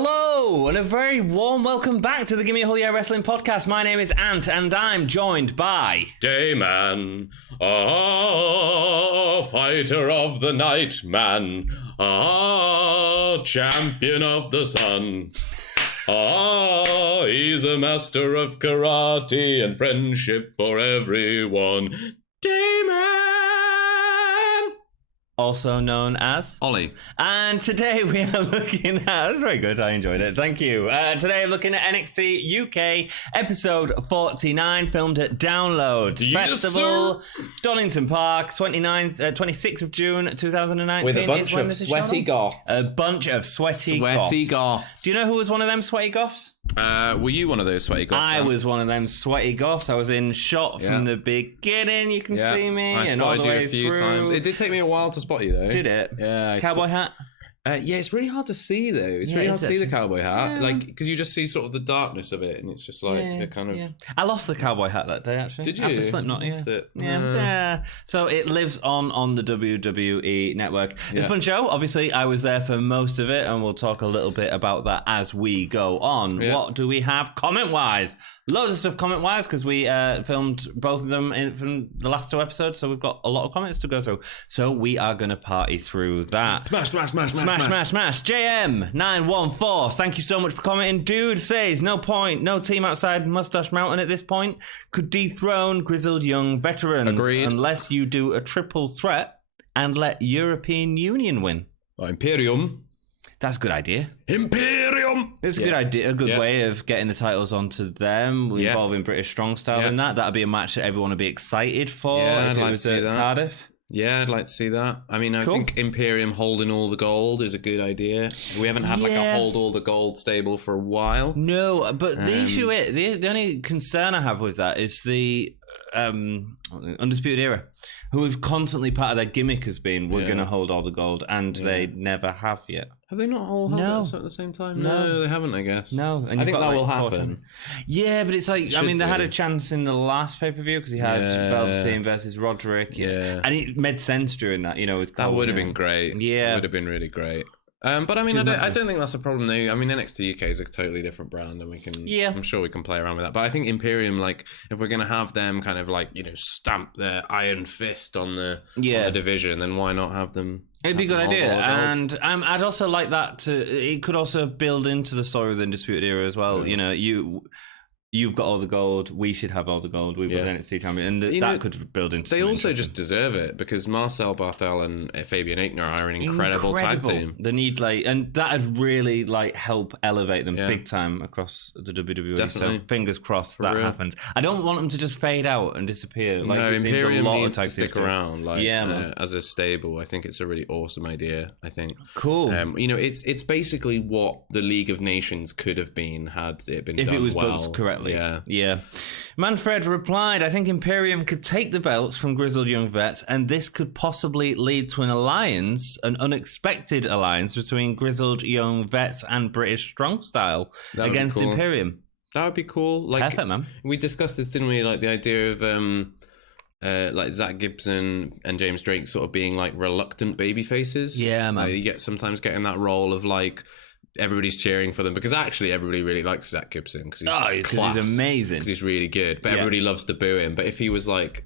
Hello, and a very warm welcome back to the Gimme Wrestling Podcast. My name is Ant, and I'm joined by... Dayman, fighter of the night, man, champion of the sun. He's a master of karate and friendship for everyone. Dayman! Also known as... Ollie. And today we are looking at... That's very good, I enjoyed it. Thank you. Today I'm looking at NXT UK, episode 49, filmed at Download Festival, Donington Park, 26th of June, 2019. With a bunch of sweaty goths. A bunch of sweaty goths. Do you know who was one of them sweaty goths? Were you one of those sweaty goths? I was one of them sweaty goths. I was in shot from the beginning. You can see me. I spotted you a few times. It did take me a while to spot you, though. Did it? Yeah. Cowboy hat? Yeah, it's really hard to see, though. It's really hard to see the cowboy hat. Like, because you just see sort of the darkness of it, and it's just like, it kind of... Yeah. I lost the cowboy hat that day, actually. Did you? After Slipknot, lost it. Yeah. So it lives on the WWE network. It's a fun show. Obviously, I was there for most of it, and we'll talk a little bit about that as we go on. Yeah. What do we have comment-wise? Loads of stuff comment-wise, because we filmed both of them from the last two episodes, so we've got a lot of comments to go through. So we are going to party through that. Smash. JM914, thank you so much for commenting. Dude says, no team outside Mustache Mountain at this point could dethrone Grizzled Young Veterans. Agreed. Unless you do a triple threat and let European Union win. Imperium. That's a good idea. Imperium! It's a good idea, a good way of getting the titles onto them, involving British Strong Style in that. That'd be a match that everyone would be excited for if it was at Cardiff. Yeah, I'd like to see that. I mean, I think Imperium holding all the gold is a good idea. We haven't had like a hold all the gold stable for a while. No, but the issue is, the only concern I have with that is the Undisputed Era, who have constantly part of their gimmick has been, we're going to hold all the gold, and they never have yet. Have they not all held it at the same time? No, they haven't, I guess. No, and I think that will happen. Yeah, but it's like, I mean, they had a chance in the last pay-per-view because he had Velveteen versus Roderick. Yeah. And it made sense during that, with That would have been great. Yeah. It would have been really great. But I mean, I don't think that's a problem though. I mean, NXT UK is a totally different brand, and we can, I'm sure we can play around with that. But I think Imperium, like, if we're gonna have them kind of like, stamp their iron fist on the division, then why not have them? It'd be a good idea, and I'd also like that it could also build into the story of the Undisputed Era as well. You've got all the gold. We should have all the gold. We've got an NXT champion, and that could build into. They also just deserve it because Marcel Barthel and Fabian Aichner are an incredible tag team. They need and that'd really help elevate them big time across the WWE. Definitely. So fingers crossed that happens. I don't want them to just fade out and disappear. No, Imperium needs to stick around. As a stable, I think it's a really awesome idea. I think cool. It's basically what the League of Nations could have been had it been if done it was well. built correctly. Yeah. Manfred replied, I think Imperium could take the belts from Grizzled Young Vets, and this could possibly lead to an unexpected alliance between Grizzled Young Vets and British Strong Style against Imperium. That would be cool. Perfect, man. We discussed this, didn't we? Like the idea of Zach Gibson and James Drake sort of being like reluctant baby faces. Yeah, man. You sometimes get in that role of like everybody's cheering for them because actually everybody really likes Zach Gibson because he's amazing, because he's really good, but everybody loves to boo him. But if he was like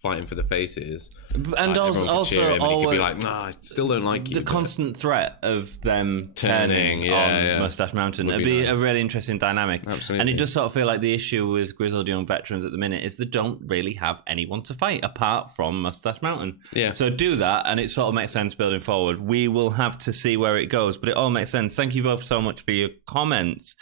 fighting for the faces, and also he could be like, nah, I still don't like you. The constant threat of them turning on Mustache Mountain would be a really interesting dynamic. Absolutely. And it does sort of feel like the issue with Grizzled Young Veterans at the minute is they don't really have anyone to fight apart from Mustache Mountain. Yeah. So do that, and it sort of makes sense building forward. We will have to see where it goes, but it all makes sense. Thank you both so much for your comments.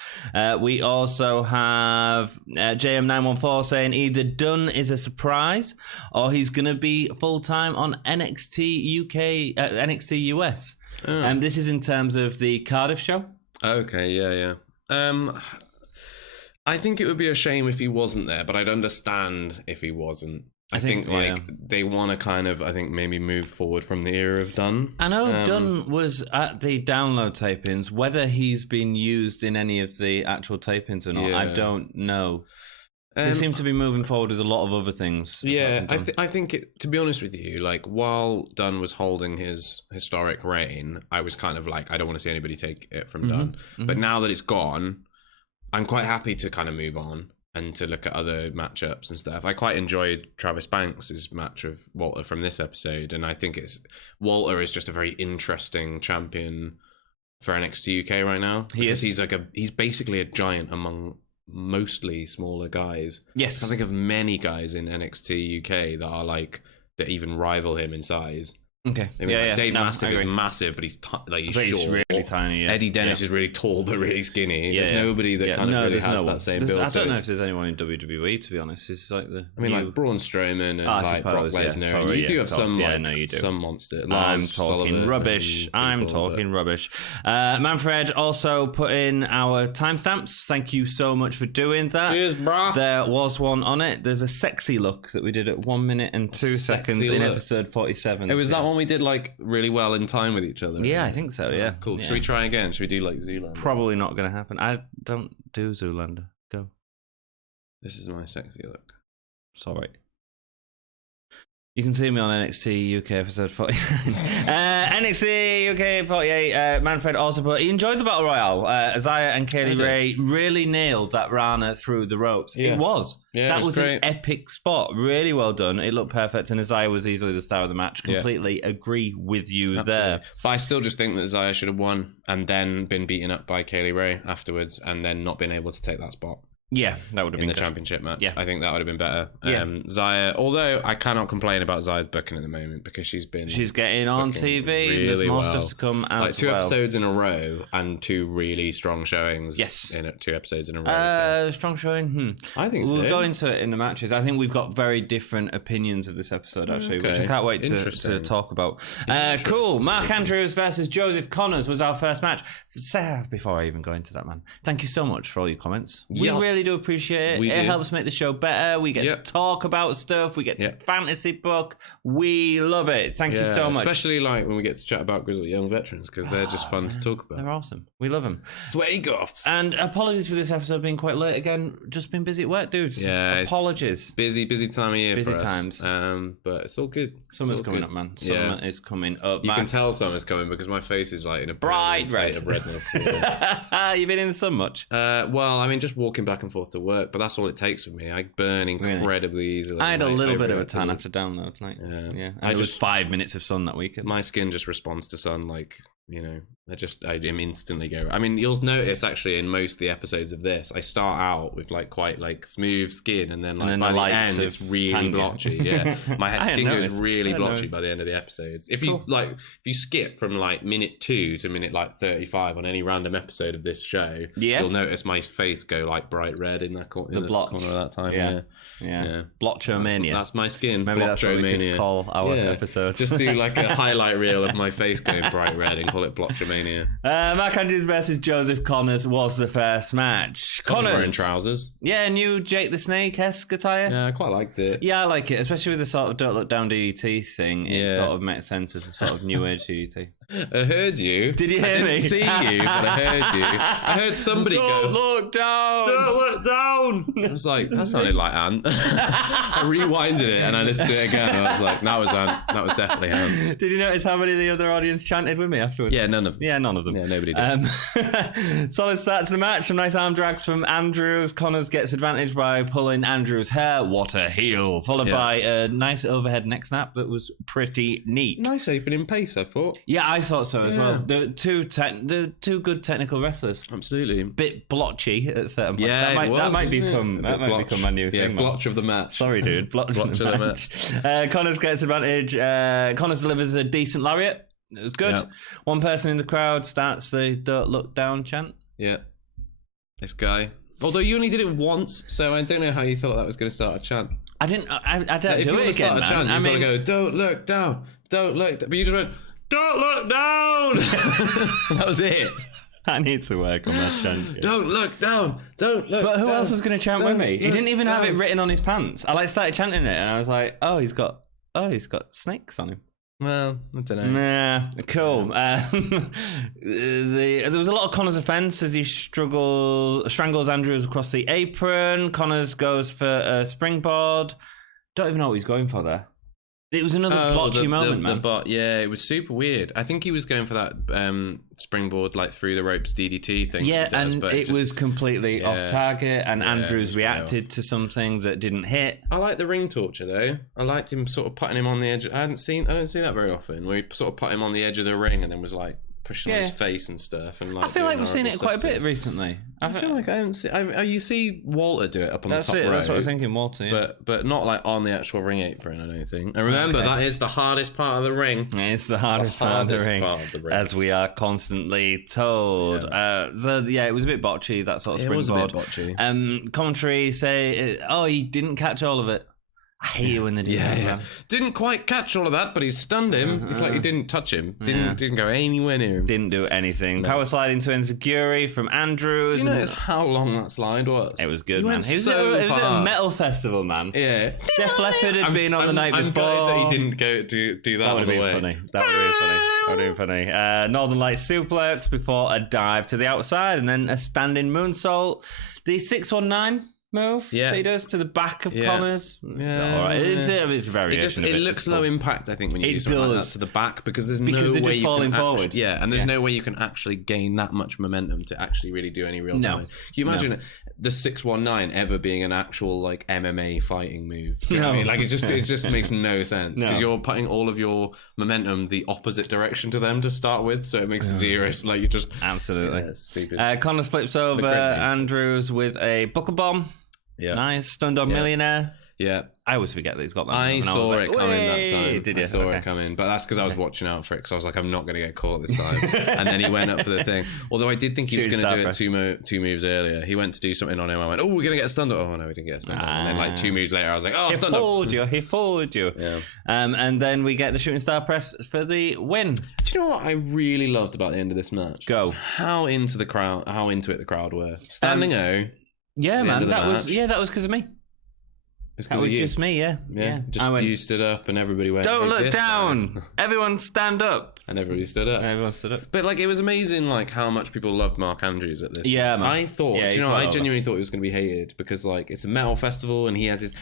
We also have JM914 saying either Dunn is a surprise or he's going to be full-time on NXT UK, NXT US. This is in terms of the Cardiff show. Okay, yeah. I think it would be a shame if he wasn't there, but I'd understand if he wasn't. I think they want to kind of, I think, maybe move forward from the era of Dunn. I know Dunn was at the Download tapings. Whether he's been used in any of the actual tapings or not, I don't know. They seem to be moving forward with a lot of other things. Yeah, I think to be honest with you, like while Dunn was holding his historic reign, I was kind of like, I don't want to see anybody take it from Dunn. But now that it's gone, I'm quite happy to kind of move on and to look at other matchups and stuff. I quite enjoyed Travis Banks' match of Walter from this episode, and I think Walter is just a very interesting champion for NXT UK right now. He's basically a giant among mostly smaller guys. Yes. I think of many guys in NXT UK that even rival him in size. Okay. I mean, Dave Mastiff is massive, but he's short. Really tiny. Yeah. Eddie Dennis is really tall but really skinny. There's nobody that kind of really has that same build. I don't know if there's anyone in WWE, to be honest. It's like like Braun Strowman and like Brock Lesnar. Yeah. You do have some monster. I'm talking rubbish. Manfred also put in our timestamps. Thank you so much for doing that. Cheers, brah. There was one on it. There's a sexy look that we did at 1 minute and 2 seconds in episode 47. It was that one we did like really well in time with each other. Yeah, I think so. Yeah, cool. Yeah. Should we try again? Should we do like Zoolander? Probably not going to happen. I don't do Zoolander. Go. This is my sexy look. Sorry. You can see me on NXT UK episode 49. NXT UK 48. Manfred also put, he enjoyed the Battle Royale. Isaiah and Kaylee Ray really nailed that Rana through the ropes. Yeah. It was. Yeah, that was an epic spot. Really well done. It looked perfect, and Isaiah was easily the star of the match. Completely agree with you there. But I still just think that Isaiah should have won and then been beaten up by Kaylee Ray afterwards and then not been able to take that spot. Yeah, that would have been in the championship match. Yeah, I think that would have been better. Zaya, although I cannot complain about Zaya's booking at the moment because she's getting on TV. Really There's more stuff to come as like 2 episodes in a row and 2 really strong showings. Yes, in 2 episodes in a row. Strong showing. I think we'll go into it in the matches. I think we've got very different opinions of this episode actually, which I can't wait to talk about. Cool. Mark Andrews versus Joseph Connors was our first match. Before I even go into that, man, thank you so much for all your comments. We really do appreciate it. It helps make the show better. We get to talk about stuff. We get to fantasy book. We love it. Thank you so much. Especially like when we get to chat about Grizzled Young Veterans because they're just fun to talk about. They're awesome. We love them. Sweaty goffs. And apologies for this episode being quite late again. Just been busy at work, dudes. Yeah. Apologies. Busy time of year. Busy times. But it's all good. Summer's coming up, man. Summer is coming up. You can tell summer's coming because my face is like in a bright state of redness. You been in the sun much? Well, I mean, just walking back and forth to work, but that's all it takes for me. I burn incredibly easily. I had a little bit of a tan after download. I just 5 minutes of sun that weekend. My skin just responds to sun like, I instantly go. I mean, you'll notice actually in most of the episodes of this, I start out with like quite like smooth skin, and then by the end it's really blotchy. Yeah, my skin goes really blotchy by the end of the episodes. If you skip from like minute 2 to minute like 35 on any random episode of this show, you'll notice my face go like bright red in the corner of that time. Yeah. Blotchomania. That's my skin. Maybe that's what we could call our episode. Just do like a highlight reel of my face going bright red and call it Blotchomania. Mark Andrews versus Joseph Connors was the first match. Connors wearing trousers. Yeah, new Jake the Snake-esque attire. Yeah, I quite liked it. Yeah, I like it, especially with the sort of Don't Look Down DDT thing. It sort of makes sense as a sort of new age DDT. I heard you. Did you hear me? I didn't see you, but I heard you. I heard somebody Don't look down. Don't look down. I was like, that sounded like Ant. I rewinded it and I listened to it again. And I was like, that was Ant. That was definitely Ant. Did you notice how many of the other audience chanted with me afterwards? Yeah, none of them. Yeah, none of them. Yeah, nobody did. Solid start to the match. Some nice arm drags from Andrews. Connors gets advantage by pulling Andrews' hair. What a heel. Followed by a nice overhead neck snap that was pretty neat. Nice opening pace, I thought. Yeah, I thought so as well. They're two good technical wrestlers. Absolutely. Bit blotchy at certain points. Yeah, that might become my new thing. Blotch of the match. Sorry, dude. Blotch of the match. Connors gets advantage. Connors delivers a decent lariat. It was good. Yep. One person in the crowd starts the "Don't Look Down" chant. Yeah. This guy. Although you only did it once, so I don't know how you thought that was going to start a chant. I don't do it again, man. Chant, you've got to go, "Don't look down, don't look down." But you just went, "Don't look down." That was it. I need to work on that chant. Don't look down. Don't look. But who down, else was going to chant with me? He didn't even have it written on his pants. I started chanting it, and I was like, "Oh, he's got snakes on him." Well, I don't know. Nah, cool. There was a lot of Connor's offense as he strangles Andrews across the apron. Connors goes for a springboard. Don't even know what he's going for there. It was another blotchy moment, man. Yeah, it was super weird. I think he was going for that springboard, like through the ropes DDT thing. Yeah, and it was completely off target, and Andrews reacted to something that didn't hit. I like the ring torture though. I liked him sort of putting him on the edge. I don't see that very often, where he sort of put him on the edge of the ring and then was like pushing on his face and stuff. And like, I feel like we've seen it quite a bit recently. I feel like I haven't seen. You see Walter do it up on the top row. That's what I was thinking, Walter. Yeah. But not like on the actual ring apron. I don't think. And remember, that is the hardest part of the ring. It's the hardest part of the ring, as we are constantly told. Yeah. So yeah, it was a bit botchy, that sort of springboard. It was a bit botchy. Commentary say, he didn't catch all of it. I hate it when they do that. Yeah. Didn't quite catch all of that, but he stunned him. It's like he didn't touch him. Didn't go anywhere near him. Didn't do anything. No. Power slide into Enziguri from Andrews. Do you notice how long that slide was? It was good, man. It was at a metal festival, man. Yeah. Def Leppard had been on the night before. I'm glad that he didn't go do that. That would have been funny. That would have been funny. Northern Lights suplex before a dive to the outside, and then a standing moonsault. The 619 move that he does to the back of Connors. Yeah, all right. It's variation. It looks low impact, I think, when you do something like that to the back, because there's no way just falling forward. And there's no way you can actually gain that much momentum to actually really do any real damage. Can you imagine the 619 ever being an actual like MMA fighting move? Do you know what I mean? Like it just makes no sense, because you're putting all of your momentum the opposite direction to them to start with, so it makes zero. Like you just absolutely stupid. Connors flips over Andrews with a buckle bomb. Yeah, nice. Stone Dog Millionaire. Yeah, I always forget that he's got that. I saw it coming that time. Did you? I saw it coming, but that's because I was watching out for it. Because I was like, I'm not going to get caught this time. And then he went up for the thing. Although I did think he was going to do it two moves earlier. He went to do something on him. I went, we're going to get stunned. Oh no, we didn't get stunned. And then like 2 moves later, I was like, stunned. He fooled you. Yeah. And then we get the shooting star press for the win. Do you know what I really loved about the end of this match? Go. How into it the crowd were. Standing O. Yeah, man. That was because of me. That was just me, yeah. You stood up and everybody went, don't look down. Everyone stand up. And everybody stood up. But like, it was amazing like how much people loved Mark Andrews at this. Yeah, man. I thought, I genuinely thought he was going to be hated, because like it's a metal festival and he has his...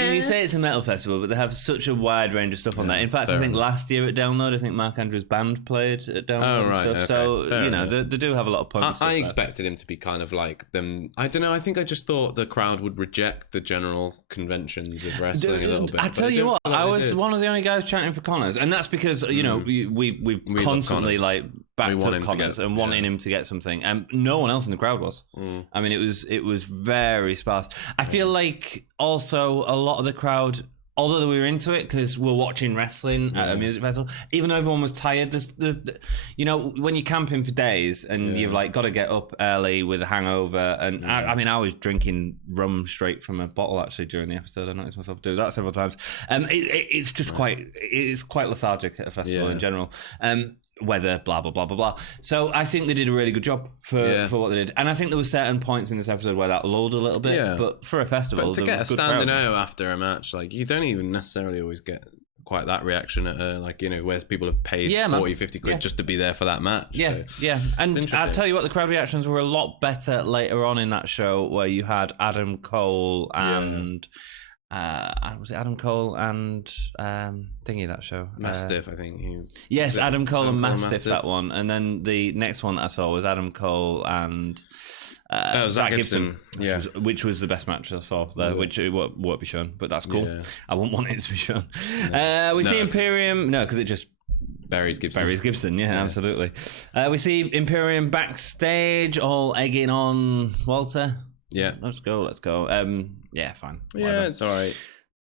You say it's a metal festival, but they have such a wide range of stuff on there. In fact, I think last year at Download, Mark Andrews' band played at Download and stuff. Okay. So, they do have a lot of punk stuff. I expected him to be kind of like them. I don't know. I think I just thought the crowd would reject the general conventions of wrestling a little bit. I tell you what, I was one of the only guys chanting for Connors, and that's because, we constantly like backed up Connors and wanting him to get something, and no one else in the crowd was. I mean, it was very sparse. I feel like also a lot of the crowd, although we were into it because we're watching wrestling at a music festival, even though everyone was tired, when you're camping for days and you've like got to get up early with a hangover, and I was drinking rum straight from a bottle actually during the episode. I noticed myself do that several times. It's just quite lethargic at a festival in general. Weather, blah blah blah blah blah. So I think they did a really good job for what they did, and I think there were certain points in this episode where that lulled a little bit. Yeah. But for a festival, but to get a standing O after a match, like you don't even necessarily always get quite that reaction at where people have paid 40-50 quid just to be there for that match. And I'll tell you what, the crowd reactions were a lot better later on in that show, where you had Adam Cole and was it Adam Cole and thingy, that show? Mastiff, I think. Yes, Adam Cole and Mastiff, that one. And then the next one that I saw was Adam Cole and Zach Gibson, which was the best match I saw there, which it won't be shown, but that's cool. Yeah. I wouldn't want it to be shown. We see Imperium, because it just Barry's Gibson, absolutely. We see Imperium backstage, all egging on Walter. Yeah, let's go. Fine. Whatever. Yeah, it's all right.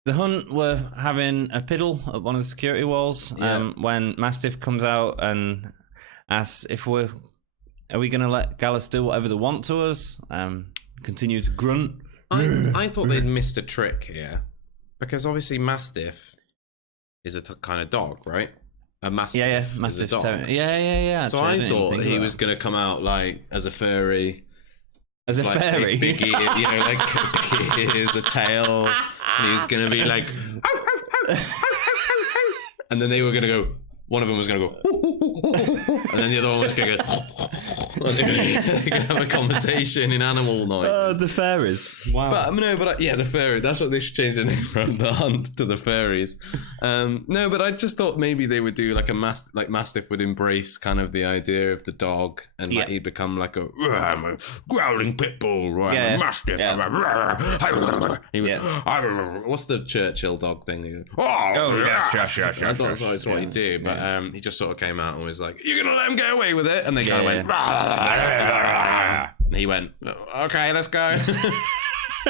The Hunt were having a piddle at one of the security walls when Mastiff comes out and asks if are we going to let Gallus do whatever they want to us? Continue to grunt. I thought they'd missed a trick here, because obviously Mastiff is a kind of dog, right? A Mastiff. Mastiff. Yeah. So I thought he was going to come out like as a furry. As a fairy? Big ear, like big ears, a tail, and he was going to be like... and then they were going to go. One of them was going to go, and then the other one was going to go. They're going to have a conversation in animal noises. The fairies. Wow. But the fairy. That's what they should change the name from, the hunt to the fairies. No, but I just thought maybe they would do like a Mastiff would embrace kind of the idea of the dog, and like he'd become like I'm a growling pit bull, or I'm a Mastiff. What's the Churchill dog thing? Yes. I thought that's what he'd do, but he just sort of came out and was like, "You're gonna let him get away with it," and they kind of went. He went, okay, let's go.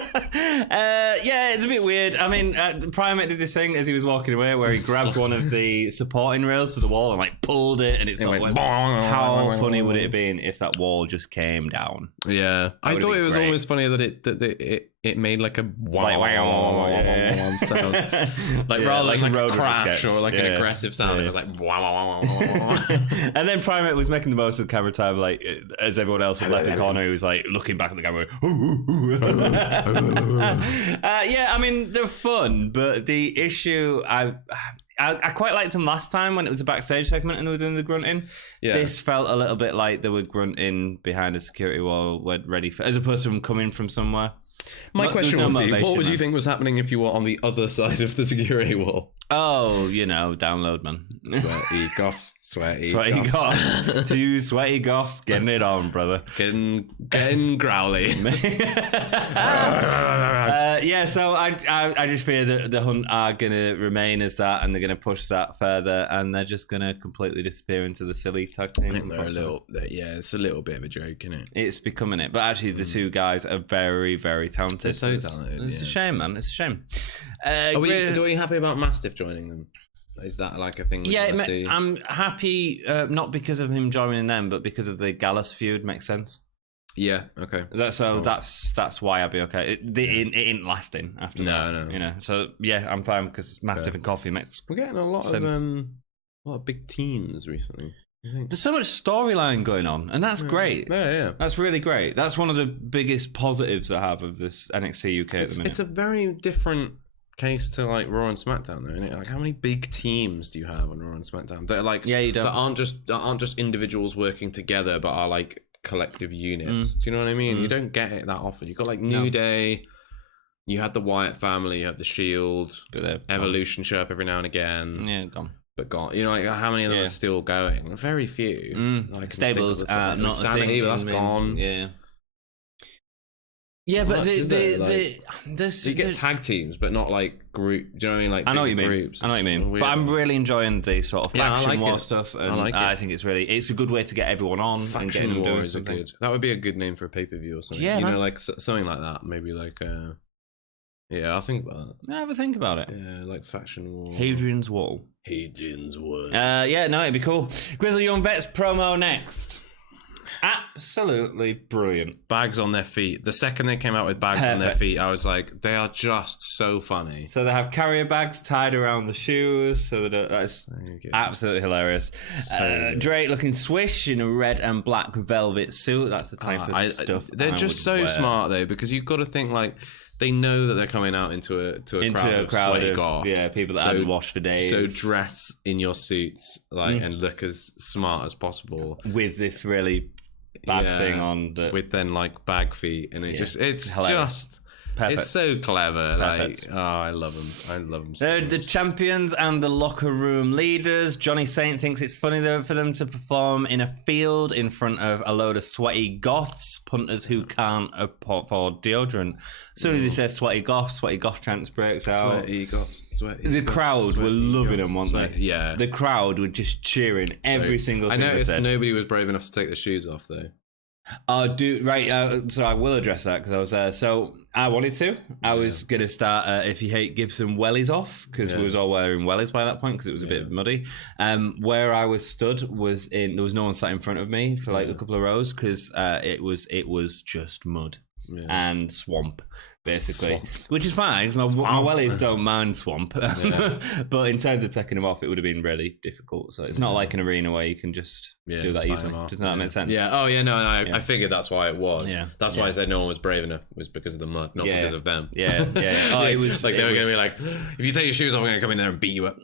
It's a bit weird. I mean, Primate did this thing as he was walking away where he grabbed one of the supporting rails to the wall and like pulled it, and it's like, how funny would it have been if that wall just came down? Yeah, I thought it was almost funny that it made like a sound, like rather than like a crash or like an aggressive sound. It was like and then Primate was making the most of the camera time, like as everyone else had left the corner, he was like looking back at the camera. I mean they're fun, but the issue I quite liked them last time when it was a backstage segment and they were doing the grunting. Yeah. This felt a little bit like they were grunting behind a security wall, ready for, as opposed to them coming from somewhere. My question would be, what would you think was happening if you were on the other side of the security wall? Oh, download, man. Sweaty goths. Sweaty goths. Two sweaty goths getting it on, brother. Getting growly. So I just fear that the Hunt are going to remain as that, and they're going to push that further, and they're just going to completely disappear into the silly tag team. I think it's a little bit of a joke, isn't it? It's becoming it. But actually, the two guys are very, very talented. They're so talented. It's a shame, man. It's a shame. Are we happy about Mastiff joining them? Is that like a thing? See? I'm happy, not because of him joining them, but because of the Gallus feud. Makes sense. Yeah. Okay. That's why I'd be okay. It ain't lasting after that. No. So yeah, I'm fine because Mastiff and Coffee makes. We're getting a lot of big teams recently. There's so much storyline going on, and that's great. Yeah. That's really great. That's one of the biggest positives I have of this NXT UK at the minute. It's a very different case to like Raw and SmackDown, though, isn't it? Like, how many big teams do you have on Raw and SmackDown? That are like, you don't. That aren't just individuals working together, but are like collective units. Do you know what I mean? You don't get it that often. You got like New Day. You had the Wyatt family. You have the Shield. Evolution show up every now and again. Yeah, gone. But gone. You know, like how many of them are still going? Very few. Like Stables, not Insanity, but that's gone. Yeah. Yeah, but you get tag teams, but not like group. Do you know what I mean? Like I know what you mean. Groups. I know what you mean. But I'm really enjoying the sort of faction war it. stuff. And I like it. I think it's a good way to get everyone on. Faction and getting them war doing is something. good. That would be a good name for a pay-per-view or something. Yeah, know, like something like that. Maybe like yeah, I'll think about it. Have a think about it. Yeah, like faction war. Hadrian's Wall. It'd be cool. Grizzled Young Vets promo next. Absolutely brilliant. Bags on their feet. The second they came out with bags on their feet, I was like, they are just so funny. So they have carrier bags tied around the shoes. So that's absolutely hilarious. Drake looking swish in a red and black velvet suit. That's the type of stuff. They're just so smart though, because you've got to think like they know that they're coming out into a crowd of goths. People that haven't washed for days. So dress in your suits and look as smart as possible with this really bad thing on with then like bag feet, and it's hilarious. Just perfect. It's so clever. Perfect. Like, I love them. So they're the champions and the locker room leaders. Johnny Saint thinks it's funny for them to perform in a field in front of a load of sweaty goths, punters who can't afford deodorant. As soon as he says sweaty goth chants breaks out. Sweaty goths. The crowd were loving him, weren't they? Yeah. The crowd were just cheering every single thing. I noticed nobody was brave enough to take their shoes off, though. So I will address that because I was there. So I wanted to. I was going to start If You Hate Gibson wellies off because we was all wearing wellies by that point because it was a bit muddy. Where I was stood was there was no one sat in front of me for like a couple of rows because it was just mud and swamp. Basically, which is fine because my wellies don't mind swamp, but in terms of taking them off, it would have been really difficult. So it's not like an arena where you can just do that easily. Does that make sense? Yeah. Oh yeah. No. I figured that's why it was. Yeah. That's why I said no one was brave enough was because of the mud, not because of them. Yeah. Oh, it was like they were going to be like, if you take your shoes off, I'm going to come in there and beat you up.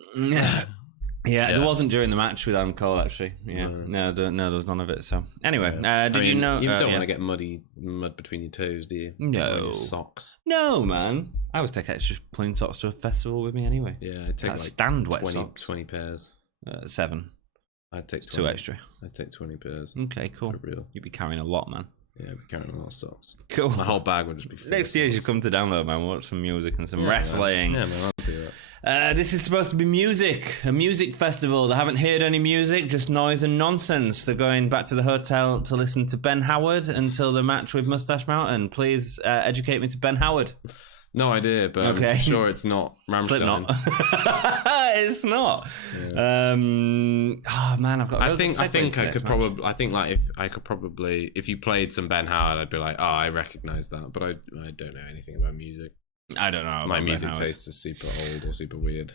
Yeah, there wasn't during the match with Adam Cole, actually. Yeah, no, there was none of it. So anyway, you know? You don't want to get mud between your toes, do you? No. Your socks. No, man. I always take extra clean socks to a festival with me anyway. Yeah, I take like stand wet socks. 20 pairs. 7. I'd take 2 extra. I'd take 20 pairs. Okay, cool. For real. You'd be carrying a lot, man. Yeah, I'd be carrying a lot of socks. Cool. My whole bag would just be full Next year, you should come to download, man. Watch some music and some wrestling. Man. Yeah, man, I'll do that. This is supposed to be music, a music festival. They haven't heard any music, just noise and nonsense. They're going back to the hotel to listen to Ben Howard until the match with Mustache Mountain. Please educate me to Ben Howard. No idea, but I'm sure it's not Rammstein. Slipknot. It's not. Yeah. Oh man, I've got. I think I could probably. I think like if you played some Ben Howard, I'd be like, oh, I recognize that, but I don't know anything about music. I don't know. My music taste is super old or super weird.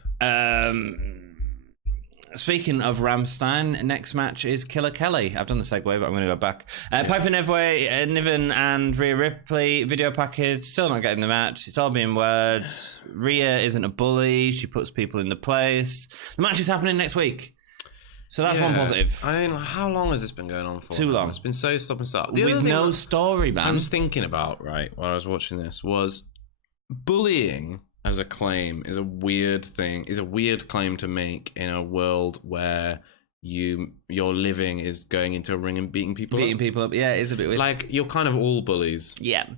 Speaking of Rammstein, next match is Killer Kelly. I've done the segue, but I'm going to go back. Piper Niven and Rhea Ripley video package. Still not getting the match. It's all being words. Rhea isn't a bully. She puts people in the place. The match is happening next week. So that's one positive. I mean, how long has this been going on for? Too long. It's been so stop and start. With no story, man. I was thinking about, right, while I was watching this, was bullying as a claim is a weird thing, is a weird claim to make in a world where your living is going into a ring and beating people up. Yeah, it is a bit weird. Like, you're kind of all bullies. Yeah. Do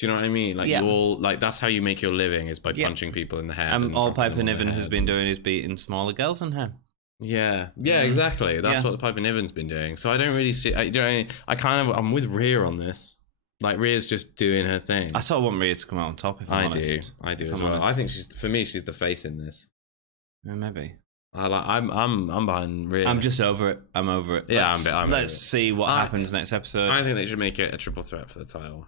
you know what I mean? Like, you all, like, that's how you make your living, is by punching people in the head. And all Piper Niven has been doing is beating smaller girls than her. Yeah, exactly. That's what Piper Niven's been doing. So I don't really see. I'm with Rhea on this. Like, Rhea's just doing her thing. I sort of want Rhea to come out on top. If I'm honest. I do as well. I think she's the face in this. Yeah, maybe. I'm behind Rhea. I'm just over it. I'm over it. Yeah, let's see what happens next episode. I think they should make it a triple threat for the title.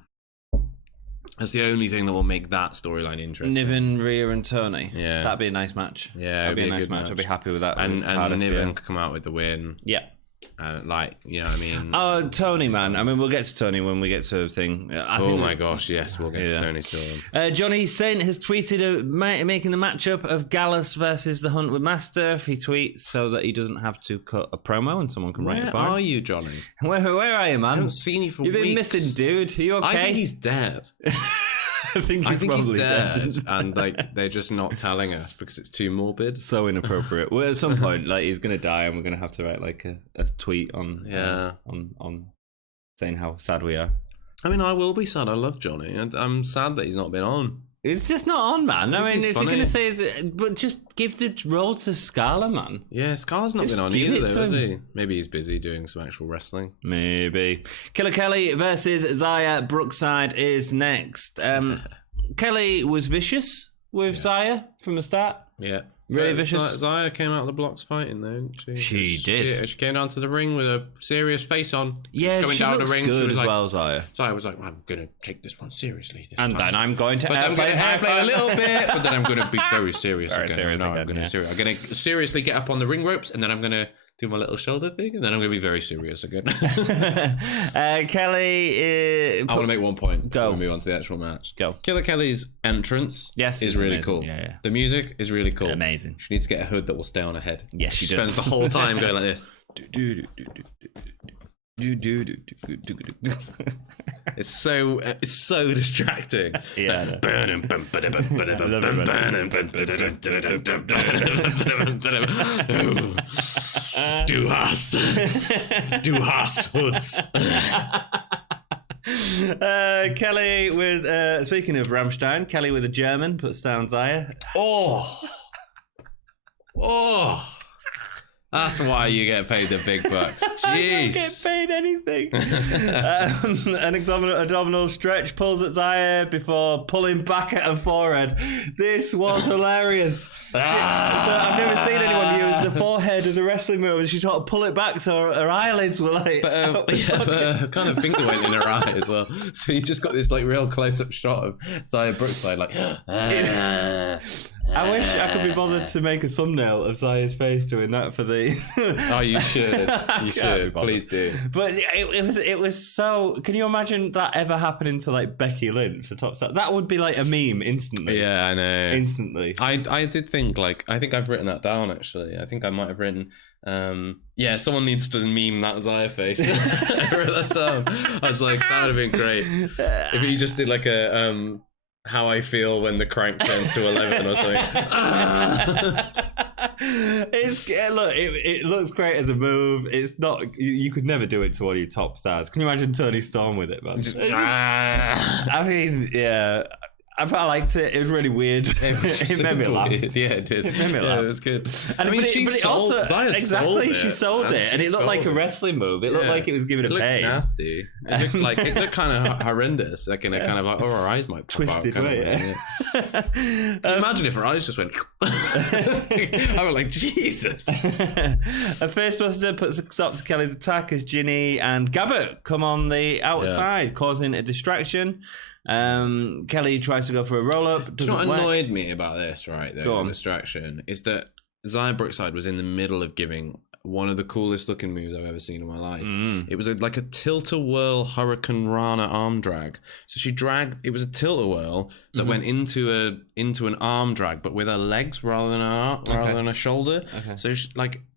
That's the only thing that will make that storyline interesting. Niven, Rhea, and Tony. Yeah, that'd be a nice match. Yeah, that'd be a nice match. I'd be happy with that. And Niven could come out with the win. Yeah. Like, you know what I mean? Oh, Tony, man. I mean, we'll get to Tony when we get to the thing. My gosh, yes, we'll get to Tony soon. Johnny Saint has tweeted making the matchup of Gallus versus the Hunt with Mastiff. He tweets so that he doesn't have to cut a promo and someone can write it for him. Where are you, Johnny? Where are you, man? I haven't seen you for weeks. You've been missing, dude. Are you okay? I think he's dead. I think he's dead. And like, they're just not telling us because it's too morbid. So inappropriate. Well, at some point, like, he's gonna die, and we're gonna have to write like a tweet on saying how sad we are. I mean, I will be sad. I love Johnny, and I'm sad that he's not been on. It's just not on, man. I mean, if you're gonna say, but just give the role to Scarlett, man. Yeah, Scarlett's not been on either, though, is he? Maybe he's busy doing some actual wrestling. Maybe. Killer Kelly versus Xia Brookside is next. Kelly was vicious with Xia from the start. Yeah. Really vicious. Xia came out of the blocks fighting, though, didn't she? She did. She came down to the ring with a serious face on. Yeah, coming she down looks the ring. good as well, Xia. Xia was like, I'm going to take this one seriously this time. then I'm going to airplane a little bit, but then I'm going to be very serious again. I'm going to seriously get up on the ring ropes, and then I'm going to do my little shoulder thing, and then I'm going to be very serious again. Kelly... I want to make one point before we move on to the actual match. Go. Killer Kelly's entrance is really cool. Yeah. The music is really cool. Amazing. She needs to get a hood that will stay on her head. Yes, she does. Spends the whole time going like this. It's so distracting. Yeah. Du hast hoods. Kelly with speaking of Rammstein, Kelly with a German puts down Xia. That's why you get paid the big bucks. Jeez. I don't get paid anything. An abdominal stretch, pulls at Xia before pulling back at her forehead. This was hilarious. So I've never seen anyone use the forehead as a wrestling move, and she tried to pull it back so her eyelids were like... But her kind of finger went in her eye as well. So you just got this like real close-up shot of Xia Brookside like... I wish I could be bothered to make a thumbnail of Zaya's face doing that for the. Oh, you should. You should. Please do. But it was so. Can you imagine that ever happening to like Becky Lynch, the top star? That would be like a meme instantly. Yeah, I know. Instantly. I did think I think I've written that down actually. I think I might have written. Someone needs to meme that Zaya face. I wrote that down. I was like, that would have been great if he just did like a how I feel when the crank turns to 11 or something. It looks great as a move. It's not. You could never do it to one of your top stars. Can you imagine Tony Storm with it, man? I mean, yeah. I liked it. It was really weird. It made me laugh. Yeah, it did. It made me laugh. It was good. And she sold it. She sold it, and it looked like a wrestling move. It looked like it was giving a pay. Nasty. It looked kind of horrendous. Like in a kind of like, her eyes might twisted away. Can you imagine if her eyes just went? I was like, Jesus. A facebuster puts a stop to Kelly's attack as Ginny and Gabbert come on the outside, causing a distraction. Kelly tries to go for a roll-up. What annoyed me about this, right, the distraction, is that Zaya Brookside was in the middle of giving one of the coolest looking moves I've ever seen in my life. It was like a tilt-a-whirl Hurricane Rana arm drag. So she dragged, it was a tilt-a-whirl that went into an arm drag, but with her legs rather than a shoulder. Okay. So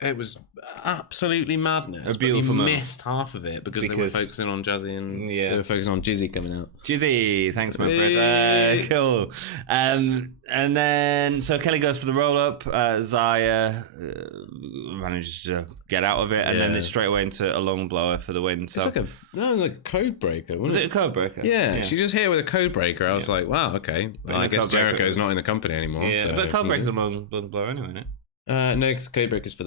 it was absolutely madness. A beautiful move. Missed half of it because they were focusing on Jazzy and they were focusing on Jizzy coming out. Jizzy, thanks, my friend. Cool. And then so Kelly goes for the roll up. Zaya manages to get out of it, and then it's straight away into a long blower for the win. So it's like a code breaker. Was it a code breaker? Yeah, she just hit it with a code breaker. I was like, wow, okay. Well, I guess Jericho's not in the company anymore. Yeah, so, but code breaker's a long blower anyway, isn't it? No, because code breaker's for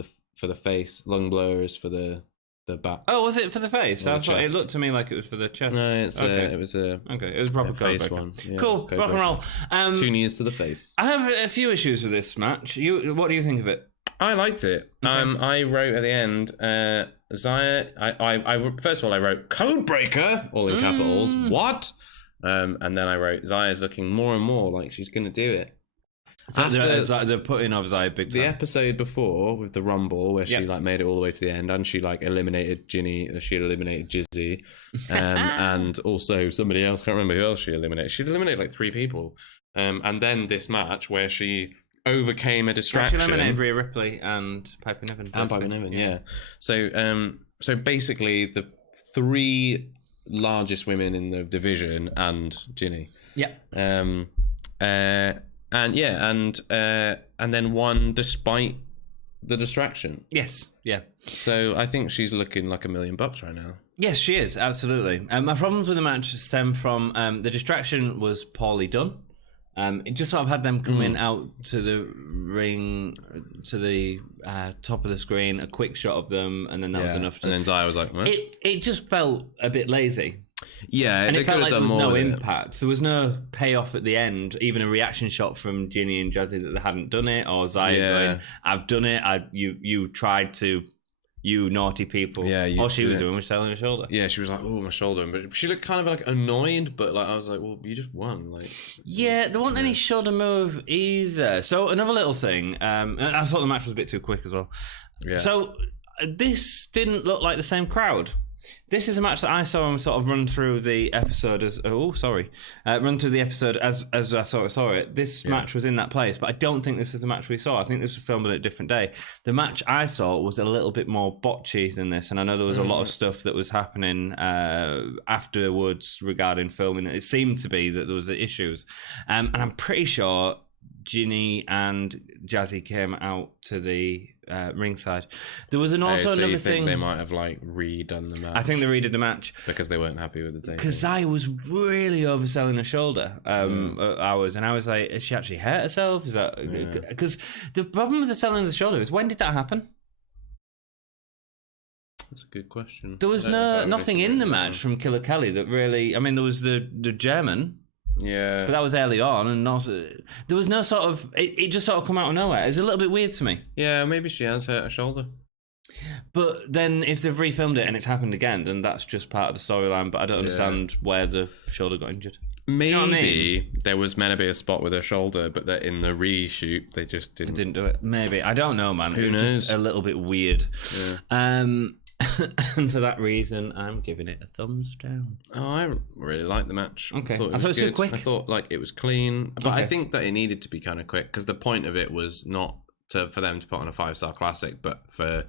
the face. Lung blower is for the back. Oh, was it for the face? It looked to me like it was for the chest. No, it was a it was a proper face one. Yeah, cool, rock and roll. 2 knees to the face. I have a few issues with this match. What do you think of it? I liked it. Okay. I wrote at the end, Zaya. I first of all I wrote code breaker all in capitals. What? And then I wrote Zaya's looking more and more like she's going to do it. So they're putting up Zaya big time. The episode before with the Rumble where she made it all the way to the end and she eliminated Ginny, she eliminated Jizzy, and also somebody else, can't remember who else she eliminated. She eliminated like 3 people. And then this match where she overcame a distraction. She eliminated Rhea Ripley and Piper Niven. And Piper Niven, yeah. So basically the 3 largest women in the division and Ginny. Yeah. And then won despite the distraction. Yes, yeah. So I think she's looking like $1 million right now. Yes, she is, absolutely. My problems with the match stem from the distraction was poorly done. It just sort of had them coming out to the ring, to the top of the screen, a quick shot of them, and then that was enough. And then Zaya was like, what? It just felt a bit lazy. Yeah, and it felt like there was no impact. There was no payoff at the end, even a reaction shot from Ginny and Jazzy that they hadn't done it, or Zaya going, "I've done it. You tried to, you naughty people." Yeah, all she was doing was selling her shoulder. Yeah, she was like, "Oh, my shoulder," but she looked kind of like annoyed. But like, I was like, "Well, you just won." Like, yeah, there wasn't any shoulder move either. So another little thing, and I thought the match was a bit too quick as well. Yeah. So this didn't look like the same crowd. This is a match that I saw and sort of run through the episode as run through the episode as I sort of saw it. This match was in that place, but I don't think this is the match we saw. I think this was filmed on a different day. The match I saw was a little bit more botchy than this, and I know there was a lot of stuff that was happening afterwards regarding filming. It seemed to be that there was issues, and I'm pretty sure Ginny and Jazzy came out to the ringside. There was another thing. They might have like redone the match. I think they redid the match because they weren't happy with the tape. Because Zaya was really overselling her shoulder hours, and I was like, "Has she actually hurt herself?" Is that because the problem with the selling of the shoulder is when did that happen? That's a good question. There was nothing in the match from Killer Kelly that really. I mean, there was the German. Yeah, but that was early on, and also there was no sort of. It just sort of come out of nowhere. It's a little bit weird to me. Yeah, maybe she has hurt her shoulder. But then, if they've refilmed it and it's happened again, then that's just part of the storyline. But I don't understand where the shoulder got injured. Maybe you know what I mean? there was meant to be a spot with her shoulder, but that in the reshoot they just didn't do it. Maybe, I don't know, man. Who knows? Just a little bit weird. Yeah. And for that reason, I'm giving it a thumbs down. Oh, I really liked the match. Okay, I thought it was so quick. I thought like it was clean, but I think that it needed to be kind of quick because the point of it was not for them to put on a 5-star classic, but for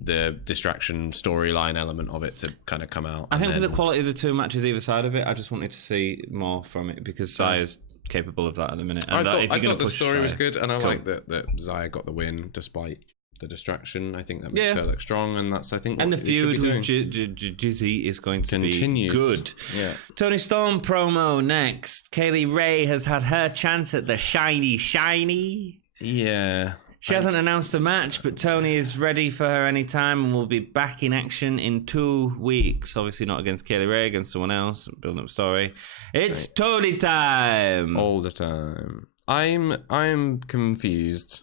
the distraction storyline element of it to kind of come out. I think for the quality of the two matches either side of it, I just wanted to see more from it because Xaya's capable of that at the minute. And I thought the story was good, and I cool. like that Xia got the win despite the distraction. I think that makes her look strong, and that's, I think, and the feud with Jizzy is going to be good. Yeah. Toni Storm promo next. Kaylee Ray has had her chance at the shiny. Yeah. She hasn't announced a match, but Toni is ready for her anytime and will be back in action in 2 weeks. Obviously not against Kaylee Ray, against someone else. Building up a story. It's Toni time. All the time. I'm confused.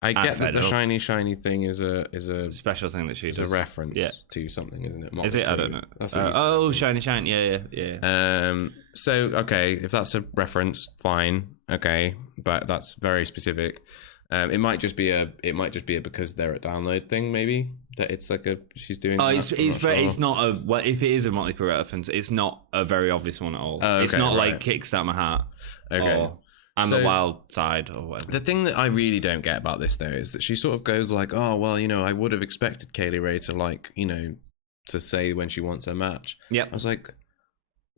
I get that the shiny thing is a special thing that she does. It's a reference to something, isn't it? Is it? I don't know. Shiny. Yeah. So okay, if that's a reference, fine. Okay, but that's very specific. It might just be a because they're at download thing, maybe that it's like she's doing. Oh, it's not a. Well, if it is a Motley Crue reference, it's not a very obvious one at all. It's not like Kickstart My Heart. Okay. Or I'm the Wild Side or whatever. The thing that I really don't get about this though is that she sort of goes like, oh well, I would have expected Kaylee Ray to to say when she wants her match. Yeah. I was like,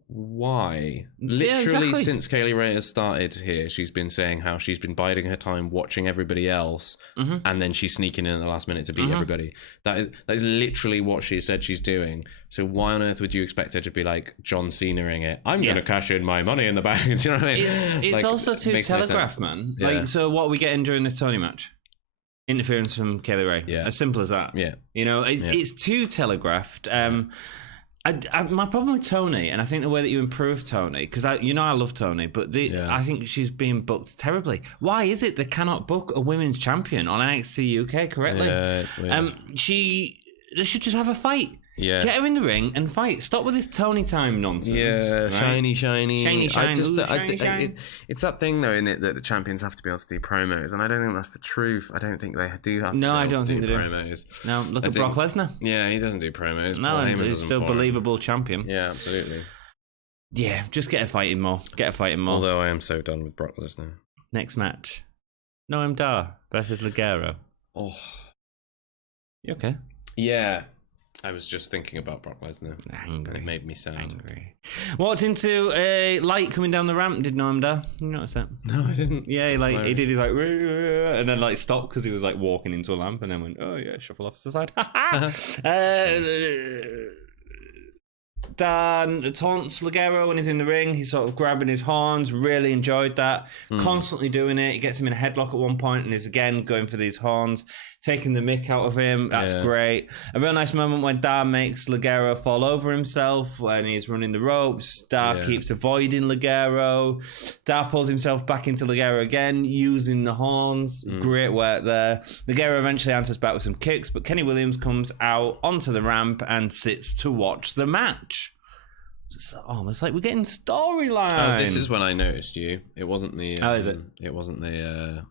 why? Literally since Kaylee Ray has started here, she's been saying how she's been biding her time watching everybody else, and then she's sneaking in at the last minute to beat everybody. That is literally what she said she's doing. So why on earth would you expect her to be like John Cena-ing it? I'm going to cash in my money in the bank. Do you know what I mean? It's also too telegraphed, man. Yeah. Like, so what are we getting during this Toni match? Interference from Kaylee Ray. Yeah. As simple as that. Yeah. It's too telegraphed. My problem with Toni, and I think the way that you improve Toni, because I love Toni, but I think she's being booked terribly. Why is it they cannot book a women's champion on NXT UK correctly? Yeah, it's weird. They should just have a fight. Yeah. Get her in the ring and fight. Stop with this Toni time nonsense. Yeah, right? shiny. Shiny. It's that thing though, isn't it, that the champions have to be able to do promos, and I don't think that's the truth. I don't think they do have to be able to do promos. No, look at Brock Lesnar. Yeah, he doesn't do promos. No, he's still believable champion. Yeah, absolutely. Yeah, just get her fighting more. Although I am so done with Brock Lesnar. Next match. Noam Dar versus Ligero. Oh. You okay? Yeah. I was just thinking about Brock Lesnar. Angry. It made me sad. Angry. Walked into a light coming down the ramp. Did Noam Dar? You notice that? No, I didn't. Yeah, he did his like, and then stopped because he was like walking into a lamp, and then went, oh yeah, shuffle off to the side. Dan taunts Ligero when he's in the ring. He's sort of grabbing his horns. Really enjoyed that. Constantly doing it. He gets him in a headlock at one point and is again going for these horns, taking the mick out of him. That's great. A real nice moment when Dar makes Ligero fall over himself when he's running the ropes. Dar keeps avoiding Ligero. Dar pulls himself back into Ligero again, using the horns. Great work there. Ligero eventually answers back with some kicks, but Kenny Williams comes out onto the ramp and sits to watch the match. It's almost like we're getting storyline. This is when I noticed you. It wasn't the. Is it? It wasn't the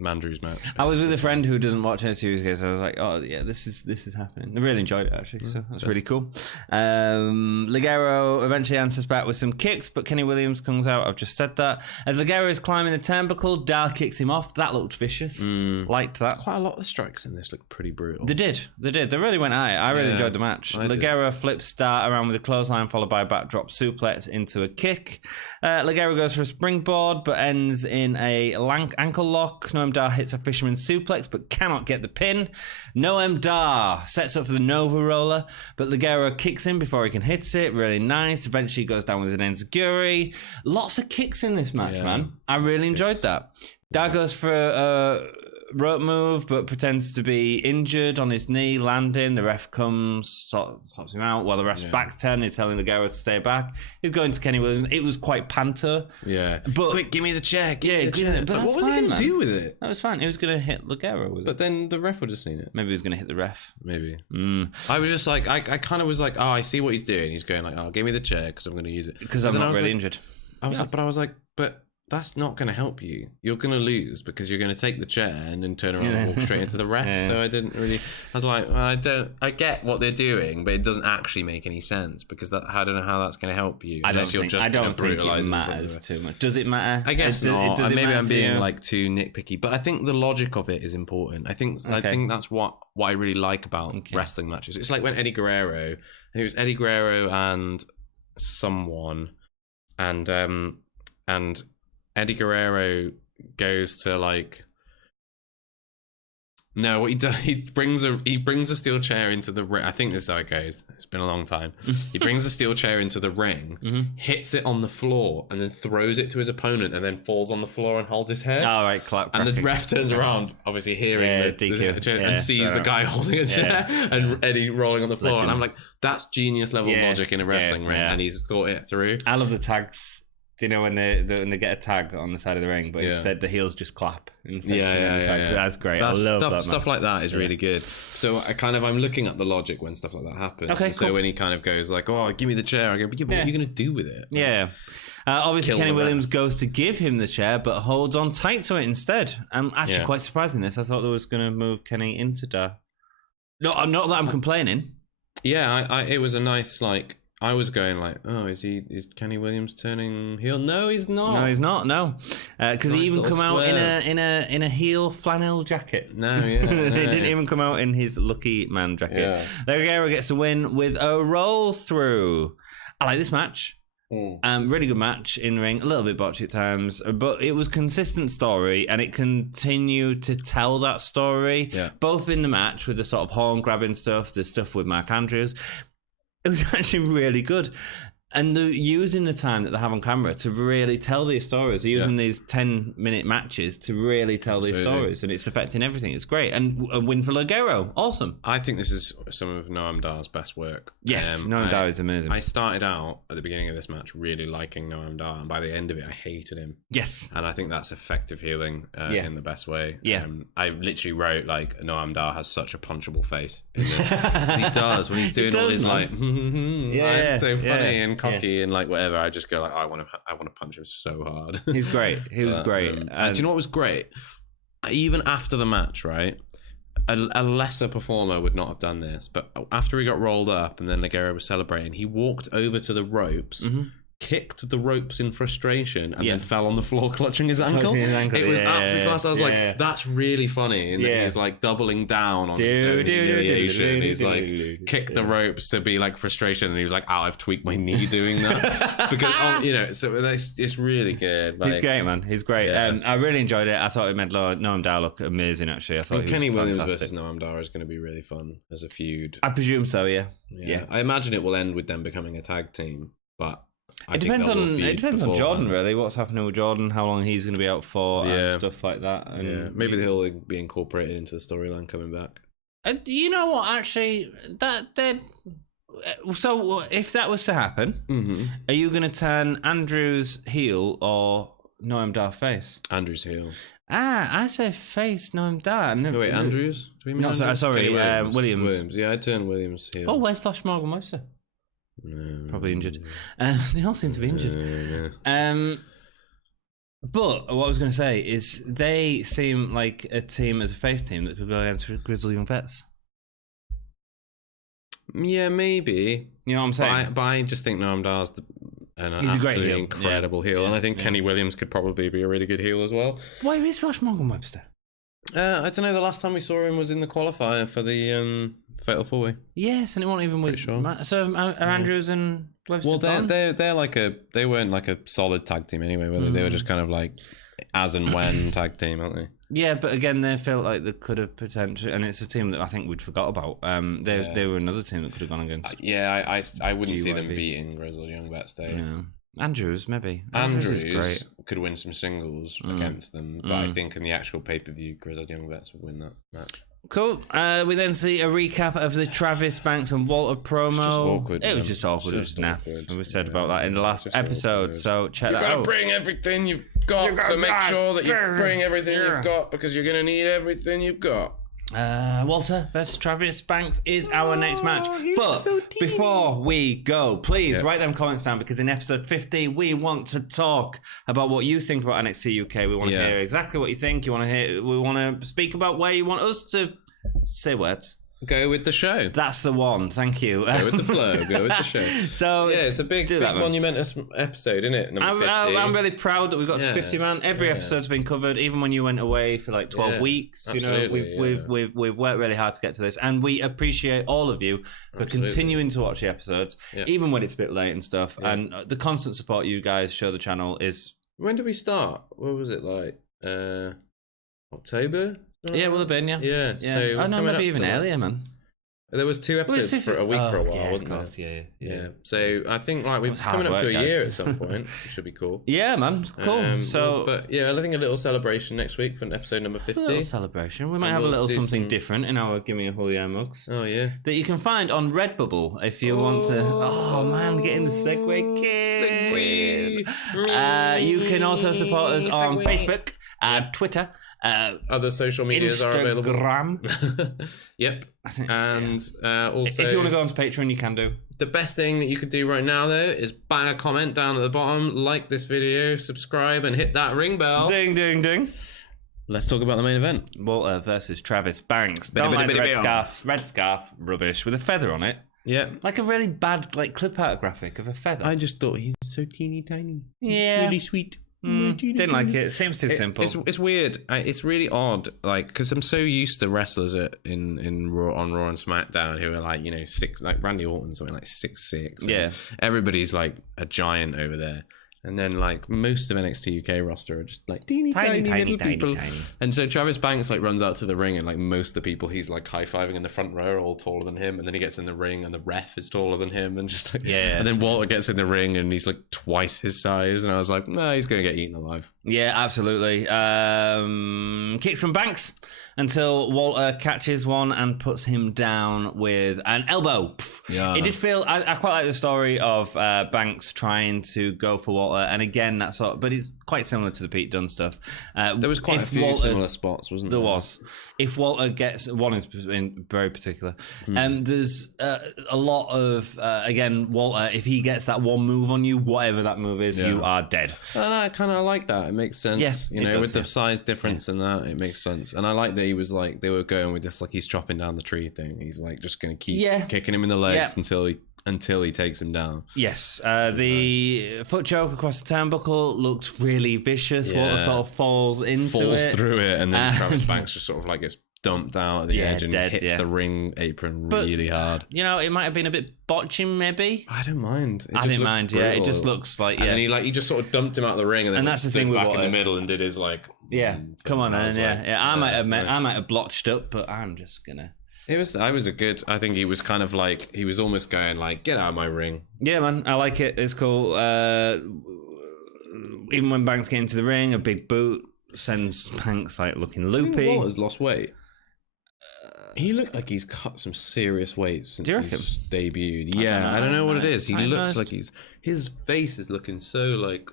Mandrews match. I was with a friend who doesn't watch NXT UK, so I was like, "Oh yeah, this is happening." I really enjoyed it actually, so that's really cool. Ligero eventually answers back with some kicks, but Kenny Williams comes out. I've just said that. As Ligero is climbing the turnbuckle, Dar kicks him off. That looked vicious. Liked that. Quite a lot of the strikes in this look pretty brutal. They did. They really went at it. I really enjoyed the match. Ligero flips Dar around with a clothesline, followed by a backdrop suplex into a kick. Ligero goes for a springboard, but ends in a ankle lock. Noam Dar hits a fisherman suplex, but cannot get the pin. Noam Dar sets up for the Nova Roller, but Ligero kicks him before he can hit it. Really nice. Eventually goes down with an enziguri. Lots of kicks in this match, man. I really enjoyed that. Dar goes for rope move, but pretends to be injured on his knee, landing. The ref comes, stops him out while the ref's back 10 is telling Ligero to stay back. He's going to Kenny Williams. It was quite panto. Yeah. But quick, give me the chair. But what was he going to do with it? That was fine. He was going to hit Ligero with it. But then the ref would have seen it. Maybe he was going to hit the ref. Maybe. I was just like, I kind of was like, oh, I see what he's doing. He's going like, oh, give me the chair because I'm going to use it. Because I'm not really injured. I was like, but that's not going to help you. You're going to lose because you're going to take the chair and then turn around and walk straight into the ref. Yeah. So I didn't really. I was like, well, I get what they're doing, but it doesn't actually make any sense because I don't know how that's going to help you. I don't think it matters too much. Does it matter? I guess not. Maybe I'm being like too nitpicky, but I think the logic of it is important. I think that's what I really like about wrestling matches. It's like when Eddie Guerrero, and it was Eddie Guerrero and someone, and Eddie Guerrero goes to like. No, what he does, he brings a steel chair into the ring. I think this is how it goes. It's been a long time. He brings a steel chair into the ring, hits it on the floor, and then throws it to his opponent, and then falls on the floor and holds his head. All right, clap. And the ref turns around, obviously hearing the DQ, and sees the guy holding a chair and Eddie rolling on the floor. And I'm like, that's genius level logic in a wrestling ring, and he's thought it through. I love the tags. Do you know when they get a tag on the side of the ring, but instead the heels just clap instead of the tag? That's great. I love that. Stuff like that is really good. So I'm looking at the logic when stuff like that happens. Okay, so when he kind of goes like, "Oh, give me the chair," I go, "But what are you going to do with it?" Yeah. Obviously, Kenny Williams goes to give him the chair, but holds on tight to it instead. I'm actually quite surprised in this. I thought they was going to move Kenny into Dar. No, not that I'm complaining. Yeah, it was a nice like. I was going like, oh, is Kenny Williams turning heel? No, he's not. No, he's not. No, because he even come out in a heel flannel jacket. No, yeah, he didn't even come out in his lucky man jacket. Yeah. Ligero gets the win with a roll through. I like this match. Really good match in ring, a little bit botchy at times, but it was consistent story, and it continued to tell that story. Yeah. Both in the match with the sort of horn grabbing stuff, the stuff with Mark Andrews. It was actually really good. And they're using the time that they have on camera to really tell these stories. They're using these 10-minute matches to really tell these stories, and it's affecting everything. It's great. And a win for Ligero. Awesome. I think this is some of Noam Dar's best work. Yes, Noam Dar is amazing. I started out at the beginning of this match really liking Noam Dar, and by the end of it, I hated him. Yes. And I think that's effective healing in the best way. Yeah. I literally wrote, like, Noam Dar has such a punchable face. He does. When he's doing all his, like, I'm so funny and cocky and like whatever, I just go like, I want to punch him so hard. He's great. He was great. And do you know what was great? Even after the match, right? A lesser performer would not have done this, but after he got rolled up and then Ligero was celebrating, he walked over to the ropes, kicked the ropes in frustration, and then fell on the floor clutching his ankle. It was absolutely class. I was like, that's really funny. And he's like doubling down on his own humiliation. He's like, kicked the ropes to be like frustration, and he was like, oh, I've tweaked my knee doing that. Because, so it's really good. Like, he's great, man. He's great. I really enjoyed it. I thought it made Noam Dar look amazing, actually. I thought Kenny Williams versus Noam Dar is going to be really fun as a feud. I presume so, yeah. I imagine it will end with them becoming a tag team, but it depends on Jordan, really. What's happening with Jordan, how long he's going to be out for, and stuff like that. And maybe he'll be incorporated into the storyline coming back. You know what? Actually, so if that was to happen, are you going to turn Andrews heel or Noam Dar face? Andrews heel. I say face Noam Dar. Wait, Andrews? Do we mean Andrews? Sorry, Williams. Yeah, I'd turn Williams heel. Oh, where's Flash Morgan Webster? Probably injured. They all seem to be injured. But what I was going to say is they seem like a team as a face team that could go against Grizzled Young Vets. Yeah, maybe. You know what I'm saying? But I just think Noam Dar's he's a great heel. Incredible heel. And I think Kenny Williams could probably be a really good heel as well. Where is Flash Morgan Webster? I don't know. The last time we saw him was in the qualifier for the Fatal 4-Way. Yes, and it wasn't even with So are Andrews and Webster. Well, they're like they weren't like a solid tag team anyway, were they? They were just kind of like as and when tag team, aren't they? Yeah, but again, they felt like they could have potentially, and it's a team that I think we'd forgot about. They were another team that could have gone against. I wouldn't see them beating Grizzled Young Vets though. Andrews, maybe. Andrews could win some singles against them, but I think in the actual pay-per-view, Grizzled Young Vets would win that match. Cool. We then see a recap of the Travis Banks and Walter promo. Just awkward. It was just awkward. It was naff. And we said about that in the last episode. So check that out. You've got to bring everything you've got. So make sure that you bring everything you've got because you're going to need everything you've got. Walter versus Travis Banks is our next match. But before we go, please write them comments down because in episode 50 we want to talk about what you think about NXT UK. We want to hear exactly what you think. We want to speak about where you want us to say words. Go with the show. That's the one. Thank you. Go with the flow. Go with the show. So yeah, it's a big monumentous episode, isn't it? Number 50. I'm really proud that we got to 50, man. Every episode's been covered, even when you went away for like 12 weeks. Absolutely, we've worked really hard to get to this, and we appreciate all of you for continuing to watch the episodes, even when it's a bit late and stuff. And the constant support you guys show the channel is. When did we start? What was it like? October. Yeah, will have been, yeah. So maybe even earlier, man. There was 2 episodes for a week for a while, wasn't there? Yeah. So I think like we're coming up to a year at some point, which should be cool. Yeah, man, cool. I think a little celebration next week for episode number 50. A little celebration. We might have a little something different in our Gimme a Julio mugs. Oh yeah, that you can find on Redbubble if you want to. Oh man, getting the segue kid. Segue. You can also support us on Facebook. Twitter, other social medias are available. Instagram. Yep. And also, if you want to go onto Patreon, you can do. The best thing that you could do right now, though, is bang a comment down at the bottom, like this video, subscribe, and hit that ring bell. Ding, ding, ding. Let's talk about the main event. Walter versus Travis Banks. Don't like red scarf, rubbish, with a feather on it. Yeah. Like a really bad clip art graphic of a feather. I just thought he was so teeny tiny. Yeah. Really sweet. Didn't like it. It seems too simple. It's weird. It's really odd. Like, because I'm so used to wrestlers on Raw and SmackDown who are like 6, like Randy Orton, something like 6'6". Yeah, everybody's like a giant over there. And then like most of NXT UK roster are just like tiny little people. And so Travis Banks like runs out to the ring and like most of the people he's like high-fiving in the front row are all taller than him. And then he gets in the ring and the ref is taller than him and just like And then Walter gets in the ring and he's like twice his size. And I was like, no, he's gonna get eaten alive. Yeah, absolutely. Kicks from Banks until Walter catches one and puts him down with an elbow. Yeah. It did feel I quite like the story of Banks trying to go for Walter, and again that but it's quite similar to the Pete Dunne stuff. There was quite a few similar spots, wasn't there? There was. If Walter gets one in very particular, there's a lot of again Walter. If he gets that one move on you, whatever that move is, you are dead. And I kind of like that. It makes sense. Yeah, with the size difference and that, it makes sense. And I like that he was like they were going with this like he's chopping down the tree thing. He's like just going to keep kicking him in the legs until he takes him down. Yes. The foot choke across the turnbuckle looked really vicious. Walter sort of falls through it, and then Travis Banks just sort of like gets dumped out at the edge and hits the ring apron really hard. It might have been a bit botching, maybe. I don't mind. I didn't mind. Brutal. Yeah, it just looks like and he just sort of dumped him out of the ring, and then that's the thing back in the middle and did his like. Yeah, come on, man. I might have I might have blotched up, but I'm just gonna. I think he was kind of like, he was almost going like, get out of my ring. Yeah, man, I like it. It's cool. Even when Banks get into the ring, a big boot sends Banks like looking loopy. Walter's lost weight. He looked like he's cut some serious weight since he's debuted. Yeah, I don't know what it is. He looks like his face is looking so like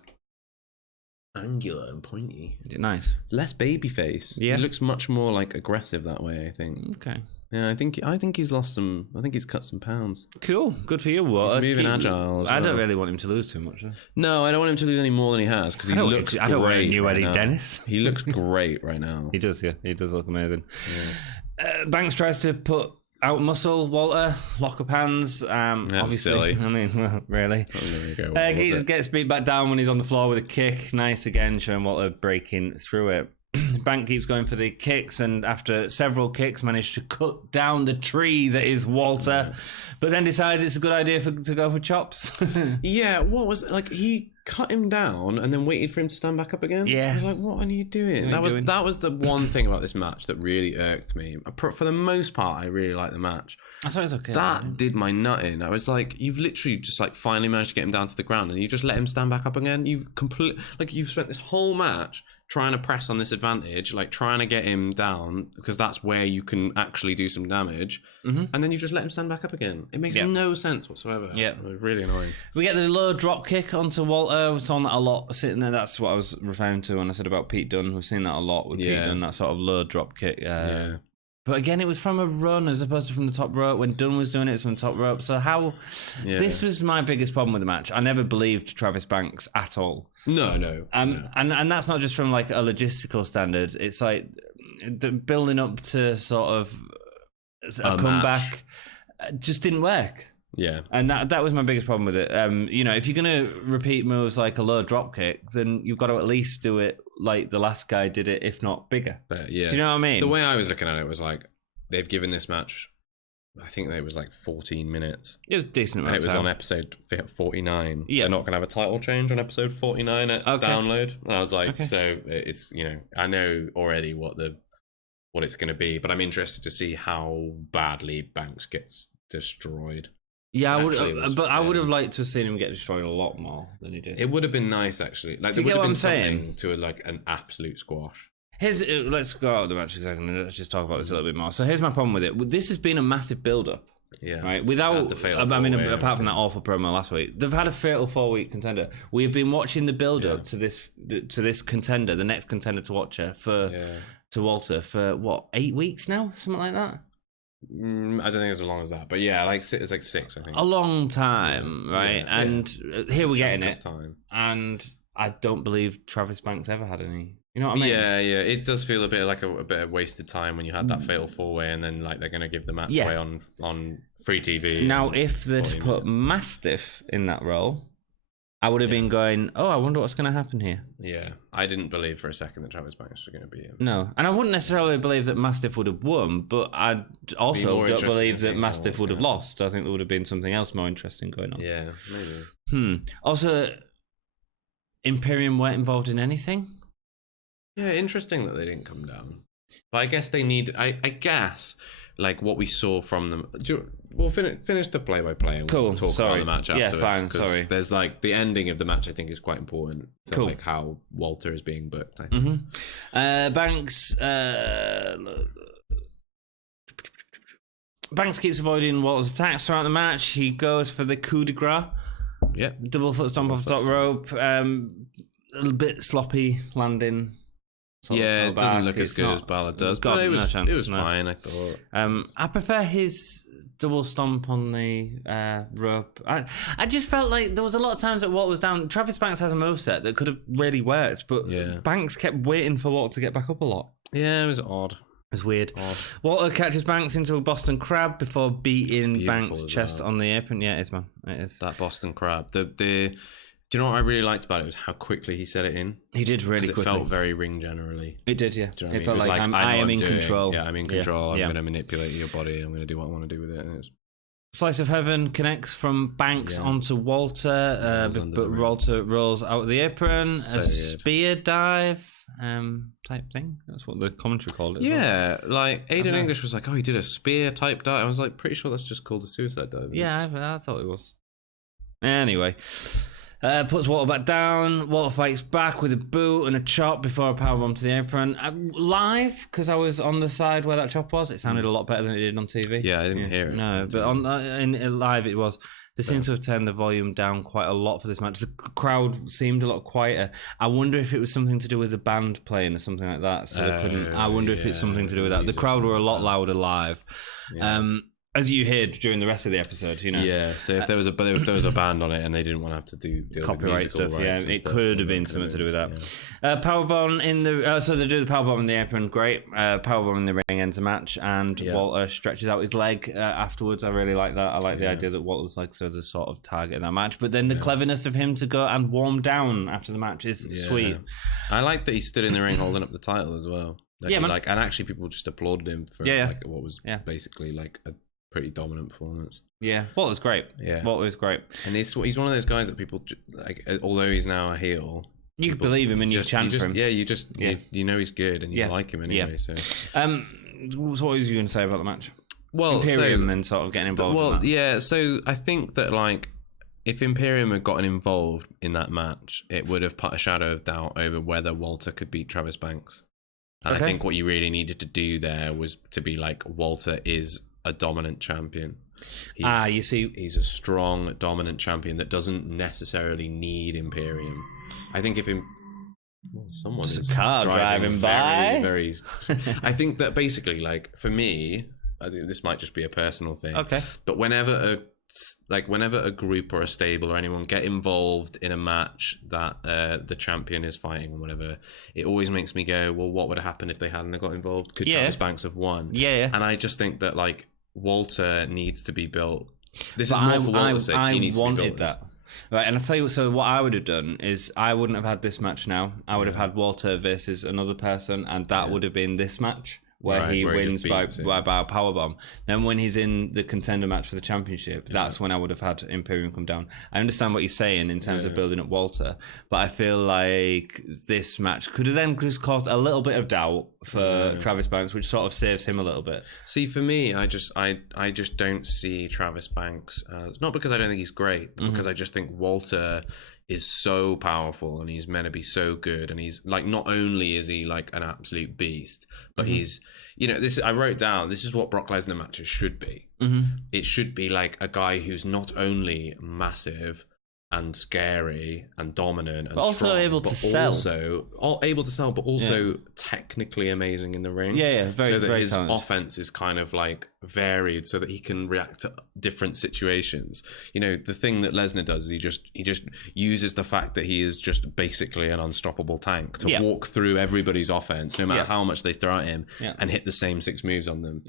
angular and pointy. Nice. Less baby face. Yeah. He looks much more like aggressive that way, I think. Okay. Yeah, I think he's lost some. I think he's cut some pounds. Cool, good for you. Walter. He's moving agile. I don't really want him to lose too much. Though. No, I don't want him to lose any more than he has because he looks great. I don't want a new Eddie Dennis. He looks great right now. He does. Yeah, he does look amazing. Yeah. Banks tries to put out muscle Walter, lock up hands. Obviously, silly. I mean, well, really. He gets beat back down when he's on the floor with a kick. Nice again, showing Walter breaking through it. Bank keeps going for the kicks, and after several kicks managed to cut down the tree that is Walter, but then decides it's a good idea to go for chops. Yeah, what was like he cut him down and then waited for him to stand back up again. Yeah. I was like, what are you doing? That was the one thing about this match that really irked me. For the most part, I really liked the match. I thought it was okay. That did my nut in. I was like, you've literally just like finally managed to get him down to the ground and you just let him stand back up again. You've spent this whole match trying to press on this advantage, like trying to get him down because that's where you can actually do some damage. And then you just let him stand back up again. It makes no sense whatsoever. Yeah, it was really annoying. We get the low drop kick onto Walter. We saw that a lot sitting there. That's what I was referring to when I said about Pete Dunne. We've seen that a lot with Pete Dunne, that sort of low drop kick. But again, it was from a run as opposed to from the top rope. When Dunne was doing it, it was from the top rope. So this was my biggest problem with the match. I never believed Travis Banks at all. No. And that's not just from like a logistical standard. It's like the building up to sort of a comeback just didn't work. Yeah. And that was my biggest problem with it. If you're going to repeat moves like a low drop kick, then you've got to at least do it like the last guy did it, if not bigger. Do you know what I mean? The way I was looking at it was like, they've given this match, I think it was like 14 minutes. It was decent amount and it was on episode 49. Yeah. They're not going to have a title change on episode 49 at download. And I was like, so it's, I know already what it's going to be, but I'm interested to see how badly Banks gets destroyed. Yeah, I would have liked to have seen him get destroyed a lot more than he did. It would have been nice, actually. Like, do you get what I'm saying? To an absolute squash. Let's go out of the match for a second and let's just talk about this a little bit more. So here's my problem with it. This has been a massive build-up. Yeah. Right. Without apart from that awful promo last week, they've had a fatal 4-week contender. We've been watching the build-up to this contender, the next contender to watch her to Walter for what, 8 weeks now, something like that. I don't think it's as long as that, but yeah, it's like 6, I think. A long time, right? Yeah, and here we're getting it. Time. And I don't believe Travis Banks ever had any. You know what I mean? Yeah. It does feel a bit like a bit of wasted time when you had that fatal 4-way, and then like they're going to give the match away on free TV. Now, if they'd put Mastiff in that role, I would have been going, oh, I wonder what's going to happen here. Yeah, I didn't believe for a second that Travis Banks was going to be him. No, and I wouldn't necessarily believe that Mastiff would have won, but I also don't believe that Mastiff would have lost. I think there would have been something else more interesting going on. Yeah, maybe. Also, Imperium weren't involved in anything? Yeah, interesting that they didn't come down. But I guess they need, I guess, like what we saw from them. We'll finish the play-by-play and we'll talk about the match afterwards. Yeah, fine, sorry. There's like the ending of the match, I think, is quite important to like how Walter is being booked, I think. Banks keeps avoiding Walter's attacks throughout the match. He goes for the coup de grace. Yeah. Double foot stomp off the top rope. A little bit sloppy landing. It doesn't look as good as Balor does, but it was fine, I thought. I prefer his double stomp on the rope. I just felt like there was a lot of times that Walter was down. Travis Banks has a moveset that could have really worked, but Banks kept waiting for Walter to get back up a lot. Yeah, it was odd. It was weird. Walter catches Banks into a Boston Crab before beating Banks' chest on the apron. Yeah, it is, man. It is. That Boston Crab. Do you know what I really liked about it was how quickly he set it in? He did really quickly. It felt very ring generally. It did, yeah. Do you know it felt like I am in control. Yeah, I'm in control. I'm going to manipulate your body. I'm going to do what I want to do with it. And Slice of Heaven connects from Banks onto Walter, but Walter rolls out of the apron. A spear dive type thing. That's what the commentary called it. Yeah, like Aiden English was like, oh, he did a spear type dive. I was like, pretty sure that's just called a suicide dive. Yeah, I thought it was. Anyway. Puts Walter back down. Walter fights back with a boot and a chop before a powerbomb to the apron. Live, because I was on the side where that chop was, it sounded a lot better than it did on TV. Yeah, I didn't hear it. No, but in live it was. They seem to have turned the volume down quite a lot for this match. The crowd seemed a lot quieter. I wonder if it was something to do with the band playing or something like that. So they couldn't. I wonder if it's something to do with that. The crowd were a lot louder live. Yeah. As you heard during the rest of the episode, you know. Yeah, so if there was a band on it and they didn't want to have to do copyright stuff, it could have been something to do with that. Yeah. Powerbomb in the so they do the powerbomb in the apron, great. Powerbomb in the ring ends a match, and Walter stretches out his leg afterwards. I really like that. I like the idea that Walter's legs are the sort of target in that match. But then the cleverness of him to go and warm down after the match is sweet. I like that he stood in the ring holding up the title as well. And actually people just applauded him for like what was basically like a pretty dominant performance. Yeah, Walter's great. Yeah, Walter is great, and he's one of those guys that people like. Although he's now a heel, you can believe him and you chant for him. Yeah, you know he's good and you like him anyway. So, what was you going to say about the match? Well, Imperium and sort of getting involved. Well, yeah. So I think that like if Imperium had gotten involved in that match, it would have put a shadow of doubt over whether Walter could beat Travis Banks. And I think what you really needed to do there was to be like, Walter is a dominant champion. You see, he's a strong, dominant champion that doesn't necessarily need Imperium. I think if someone is car driving by, very. I think that basically, like for me, I think this might just be a personal thing. Okay, but whenever a group or a stable or anyone get involved in a match that the champion is fighting or whatever, it always makes me go, well, what would have happened if they hadn't got involved? Could Travis Banks have won? Yeah. And I just think that like Walter needs to be built. This is more for Walter's sake. He needs to be built. That. Right, and I'll tell you, so what I would have done is I wouldn't have had this match now. I would have had Walter versus another person, and that would have been this match. Where he wins by a powerbomb. Then when he's in the contender match for the championship, that's when I would have had Imperium come down. I understand what you're saying in terms of building up Walter, but I feel like this match could have then just caused a little bit of doubt for Travis Banks, which sort of saves him a little bit. See, for me, I just don't see Travis Banks as, not because I don't think he's great, but because I just think Walter is so powerful and he's meant to be so good, and he's like, not only is he like an absolute beast, but he's, you know, this I wrote down, this is what Brock Lesnar matches should be. It should be like a guy who's not only massive and scary and dominant and but also strong, able to sell, but also technically amazing in the ring. Very, so that very his talented. offense is kind of like varied, so that he can react to different situations. You know, the thing that Lesnar does is he just uses the fact that he is just basically an unstoppable tank to walk through everybody's offense, no matter how much they throw at him, and hit the same 6 moves on them.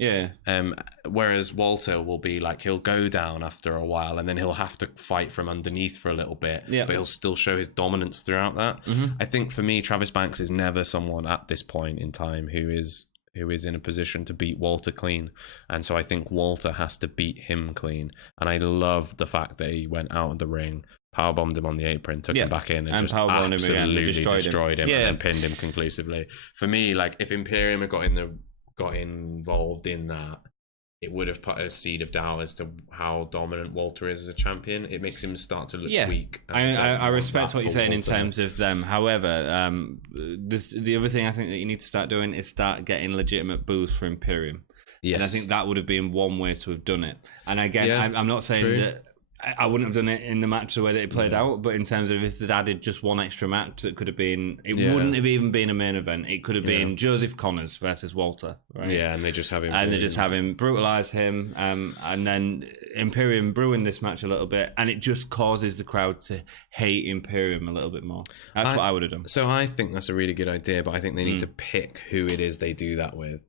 Whereas Walter will be like, he'll go down after a while, and then he'll have to fight from underneath for a little bit, but he'll still show his dominance throughout that. I think for me, Travis Banks is never someone at this point in time who is in a position to beat Walter clean, and so I think Walter has to beat him clean. And I love the fact that he went out of the ring, powerbombed him on the apron, took him back in, and just absolutely destroyed him and then pinned him conclusively. For me, like if Imperium had got involved in that, it would have put a seed of doubt as to how dominant Walter is as a champion. It makes him start to look weak. I respect what you're saying in terms of them. However, the other thing I think that you need to start doing is start getting legitimate boos for Imperium. Yes. And I think that would have been one way to have done it. And again, I'm not saying that I wouldn't have done it in the match the way that it played out, but in terms of if they'd added just one extra match, it could have been, wouldn't have even been a main event. It could have been Joseph Connors versus Walter, right? Yeah, and they just have him. And they just have him brutalize him, and then Imperium ruin this match a little bit, and it just causes the crowd to hate Imperium a little bit more. That's what I would have done. So I think that's a really good idea, but I think they need to pick who it is they do that with.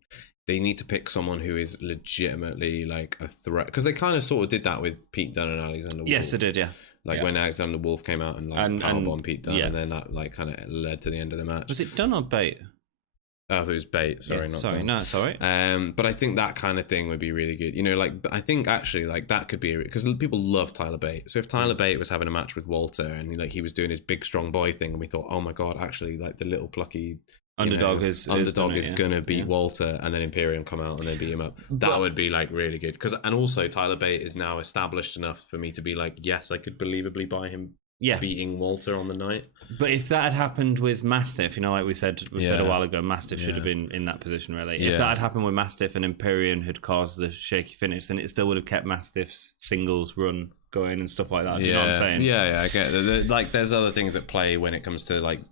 They need to pick someone who is legitimately like a threat, because they kind of sort of did that with Pete Dunne and Alexander Wolf. Yes, they did, when Alexander Wolf came out and like powerbombed Pete Dunne, and then that like kind of led to the end of the match. Was it Dunne or Bate? Oh, it was Bate. Sorry, not sorry. Dunne. No, it's all right. But I think that kind of thing would be really good. You know, like I think actually like that could be, because people love Tyler Bate. So if Tyler Bate was having a match with Walter and like he was doing his big strong boy thing, and we thought, oh my god, actually like the little plucky underdog is gonna beat Walter, and then Imperium come out and then beat him up. That would be like really good, and also Tyler Bate is now established enough for me to be like, yes, I could believably buy him beating Walter on the night. But if that had happened with Mastiff, you know, like we said a while ago, Mastiff should have been in that position really. If that had happened with Mastiff and Imperium had caused the shaky finish, then it still would have kept Mastiff's singles run going and stuff like that. Do you know what I'm saying? Yeah, I get it. Like there's other things at play when it comes to like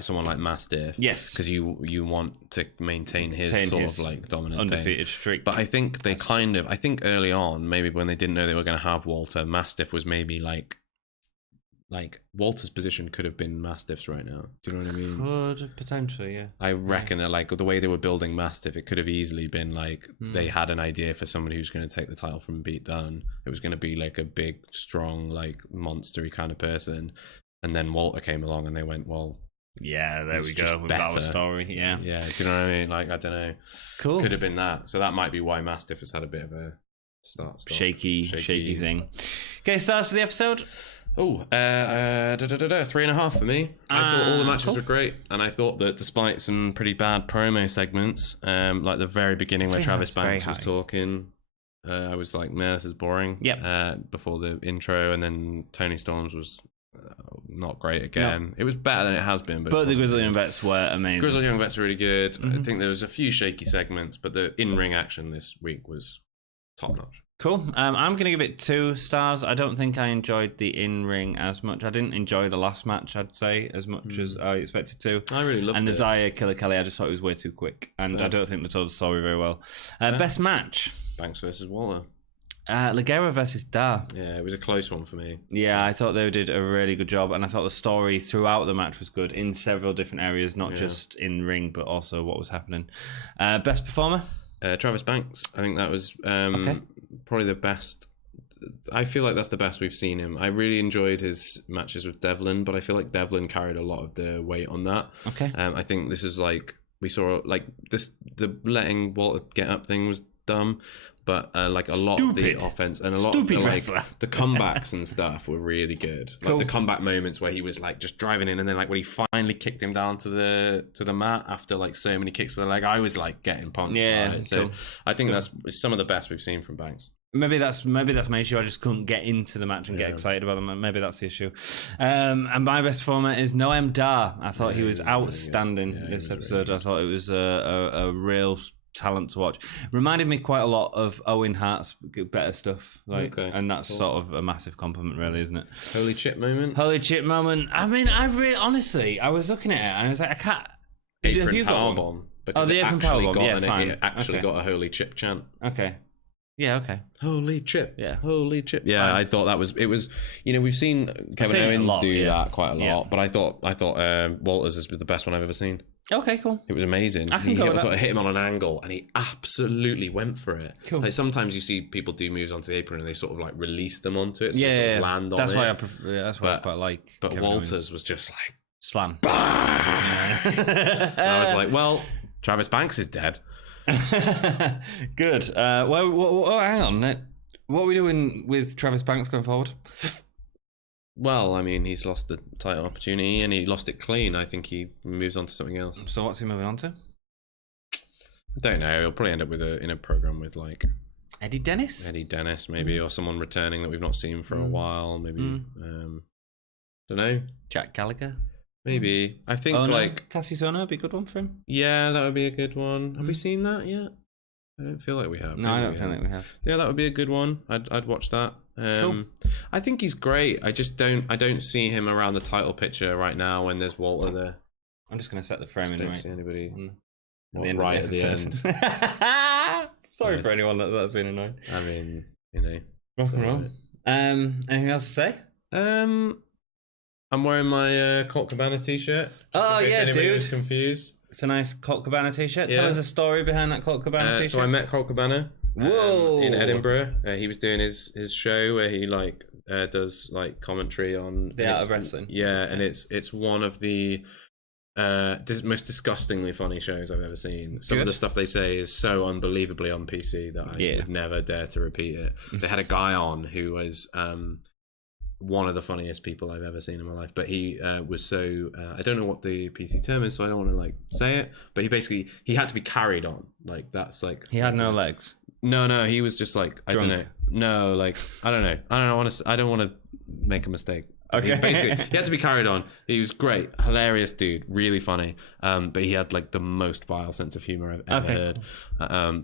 someone like Mastiff. Yes. Because you want to maintain his of like dominant undefeated streak. But I think I think early on, maybe when they didn't know they were going to have Walter, Mastiff was maybe like Walter's position could have been Mastiff's right now. Do you know what I mean? Could potentially, yeah. I reckon that like the way they were building Mastiff, it could have easily been like they had an idea for somebody who's going to take the title from Pete Dunne. It was going to be like a big, strong, like monstery kind of person, and then Walter came along and they went, well, yeah, there we go. With our story, yeah. Do you know what I mean? Like, I don't know. Cool. Could have been that. So that might be why Mastiff has had a bit of shaky thing. Okay, stars for the episode. 3.5 for me. I thought all the matches were great, and I thought that despite some pretty bad promo segments, like the very beginning where Travis Banks was talking, I was like, man, this is boring. Before the intro, and then Tony Storm's was not great again. No. It was better than it has been, but the Grizzled Young Vets were amazing. Grizzled Young Vets were really good. I think there was a few shaky segments, but the in-ring action this week was top notch. Cool. I'm going to give it 2 stars. I don't think I enjoyed the in-ring as much. I didn't enjoy the last match, I'd say, as much as I expected to. I really loved it. And the Zaya Killer Kelly, I just thought it was way too quick. And I don't think they told the story very well. Best match? Banks versus Walter. Ligero versus Dar. Yeah, it was a close one for me. Yeah, I thought they did a really good job. And I thought the story throughout the match was good in several different areas, not just in ring, but also what was happening. Best performer? Travis Banks. I think that was probably the best. I feel like that's the best we've seen him. I really enjoyed his matches with Devlin, but I feel like Devlin carried a lot of the weight on that. Okay. I think this is like, we saw like this, the letting Walter get up thing was dumb, but like a lot of the offense and a lot of the, like, the comebacks and stuff were really good. Like the comeback moments where he was like just driving in, and then like when he finally kicked him down to the mat after like so many kicks to the leg, I was like getting pumped. Yeah. So I think that's some of the best we've seen from Banks. Maybe that's my issue. I just couldn't get into the match and get excited about them. Maybe that's the issue. And my best performer is Noam Dar. I thought he was outstanding this episode. Really, I thought it was a real talent to watch. Reminded me quite a lot of Owen Hart's better stuff. And that's sort of a massive compliment, really, isn't it? Holy chip moment. I mean, I really, honestly, I was looking at it and I was like, I can't. Apron powerbomb. The apron powerbomb. Fine. It actually got a holy chip chant. Okay. Yeah, okay. Holy chip. Yeah. Holy chip. Yeah, I thought it was, we've seen Kevin Owens do that quite a lot, but I thought Walter's was the best one I've ever seen. Okay, cool. It was amazing. He sort of hit him on an angle, and he absolutely went for it. Cool. Like sometimes you see people do moves onto the apron, and they sort of like release them onto it, so they sort of land on that's it. Why I prefer, that's why I quite like. But Kevin Walter's Owens. was just like slam. And I was like, well, Travis Banks is dead. Good. Well, hang on. What are we doing with Travis Banks going forward? Well, I mean, he's lost the title opportunity and he lost it clean. I think he moves on to something else. So what's he moving on to? I don't know. He'll probably end up in a program with like Eddie Dennis, maybe, or someone returning that we've not seen for a while. Maybe don't know. Jack Gallagher. Maybe. I think like Cassius Ohno would be a good one for him. Yeah, that would be a good one. Have we seen that yet? I don't feel like we have. No, I don't feel like we have. Yeah, that would be a good one. I'd watch that. Cool. I think he's great. I don't see him around the title picture right now when there's Walter there. I'm just going to set the frame in right. Don't see anybody right at the end. Sorry for anyone that's been annoying. I mean, Rock and roll. Anything else to say? I'm wearing my Colt Cabana t-shirt. Dude. Was confused. It's a nice Colt Cabana t-shirt. Tell us a story behind that Colt Cabana t-shirt. So I met Colt Cabana in Edinburgh. He was doing his show where he does like commentary on the art of wrestling. Yeah, and it's one of the most disgustingly funny shows I've ever seen. Some of the stuff they say is so unbelievably on PC that I would never dare to repeat it. They had a guy on who was one of the funniest people I've ever seen in my life, but he was so I don't know what the PC term is, so I don't want to like say it, but he had to be carried on, like that's like he had no legs. No, he was just like drunk. I don't know. No, like I don't know. I don't want to make a mistake. Okay. Basically, he had to be carried on. He was great, hilarious dude, really funny. But he had like the most vile sense of humor I've ever heard.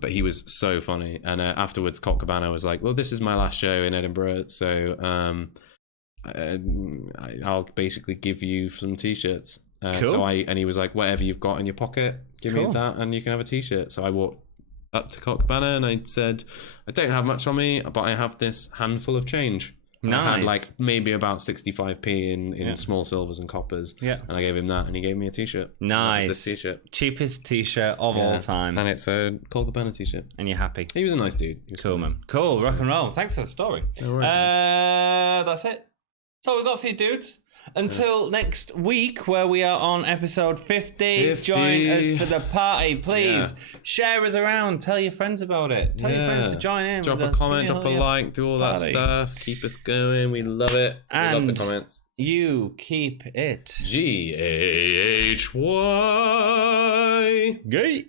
But he was so funny. And afterwards, Colt Cabana was like, "Well, this is my last show in Edinburgh, so I'll basically give you some t-shirts." Cool. So and he was like, "Whatever you've got in your pocket, give me that, and you can have a t-shirt." So I walked up to Colt Cabana and I said, "I don't have much on me, but I have this handful of change." Nice. I had like maybe about 65p in small silvers and coppers. Yeah. And I gave him that and he gave me a t-shirt. Nice. This t-shirt. Cheapest t-shirt of all time. And it's a Colt Cabana t-shirt. And you're happy. He was a nice dude. Cool, man. Cool. Rock and roll. Thanks for the story. No worries, that's it. That's all we've got for you dudes. Until next week, where we are on episode 50. Join us for the party. Please share us around. Tell your friends about it. Tell your friends to join in. Drop a comment, drop a like, do all that stuff. Keep us going. We love it. We love the comments. You keep it GAHY. Gay.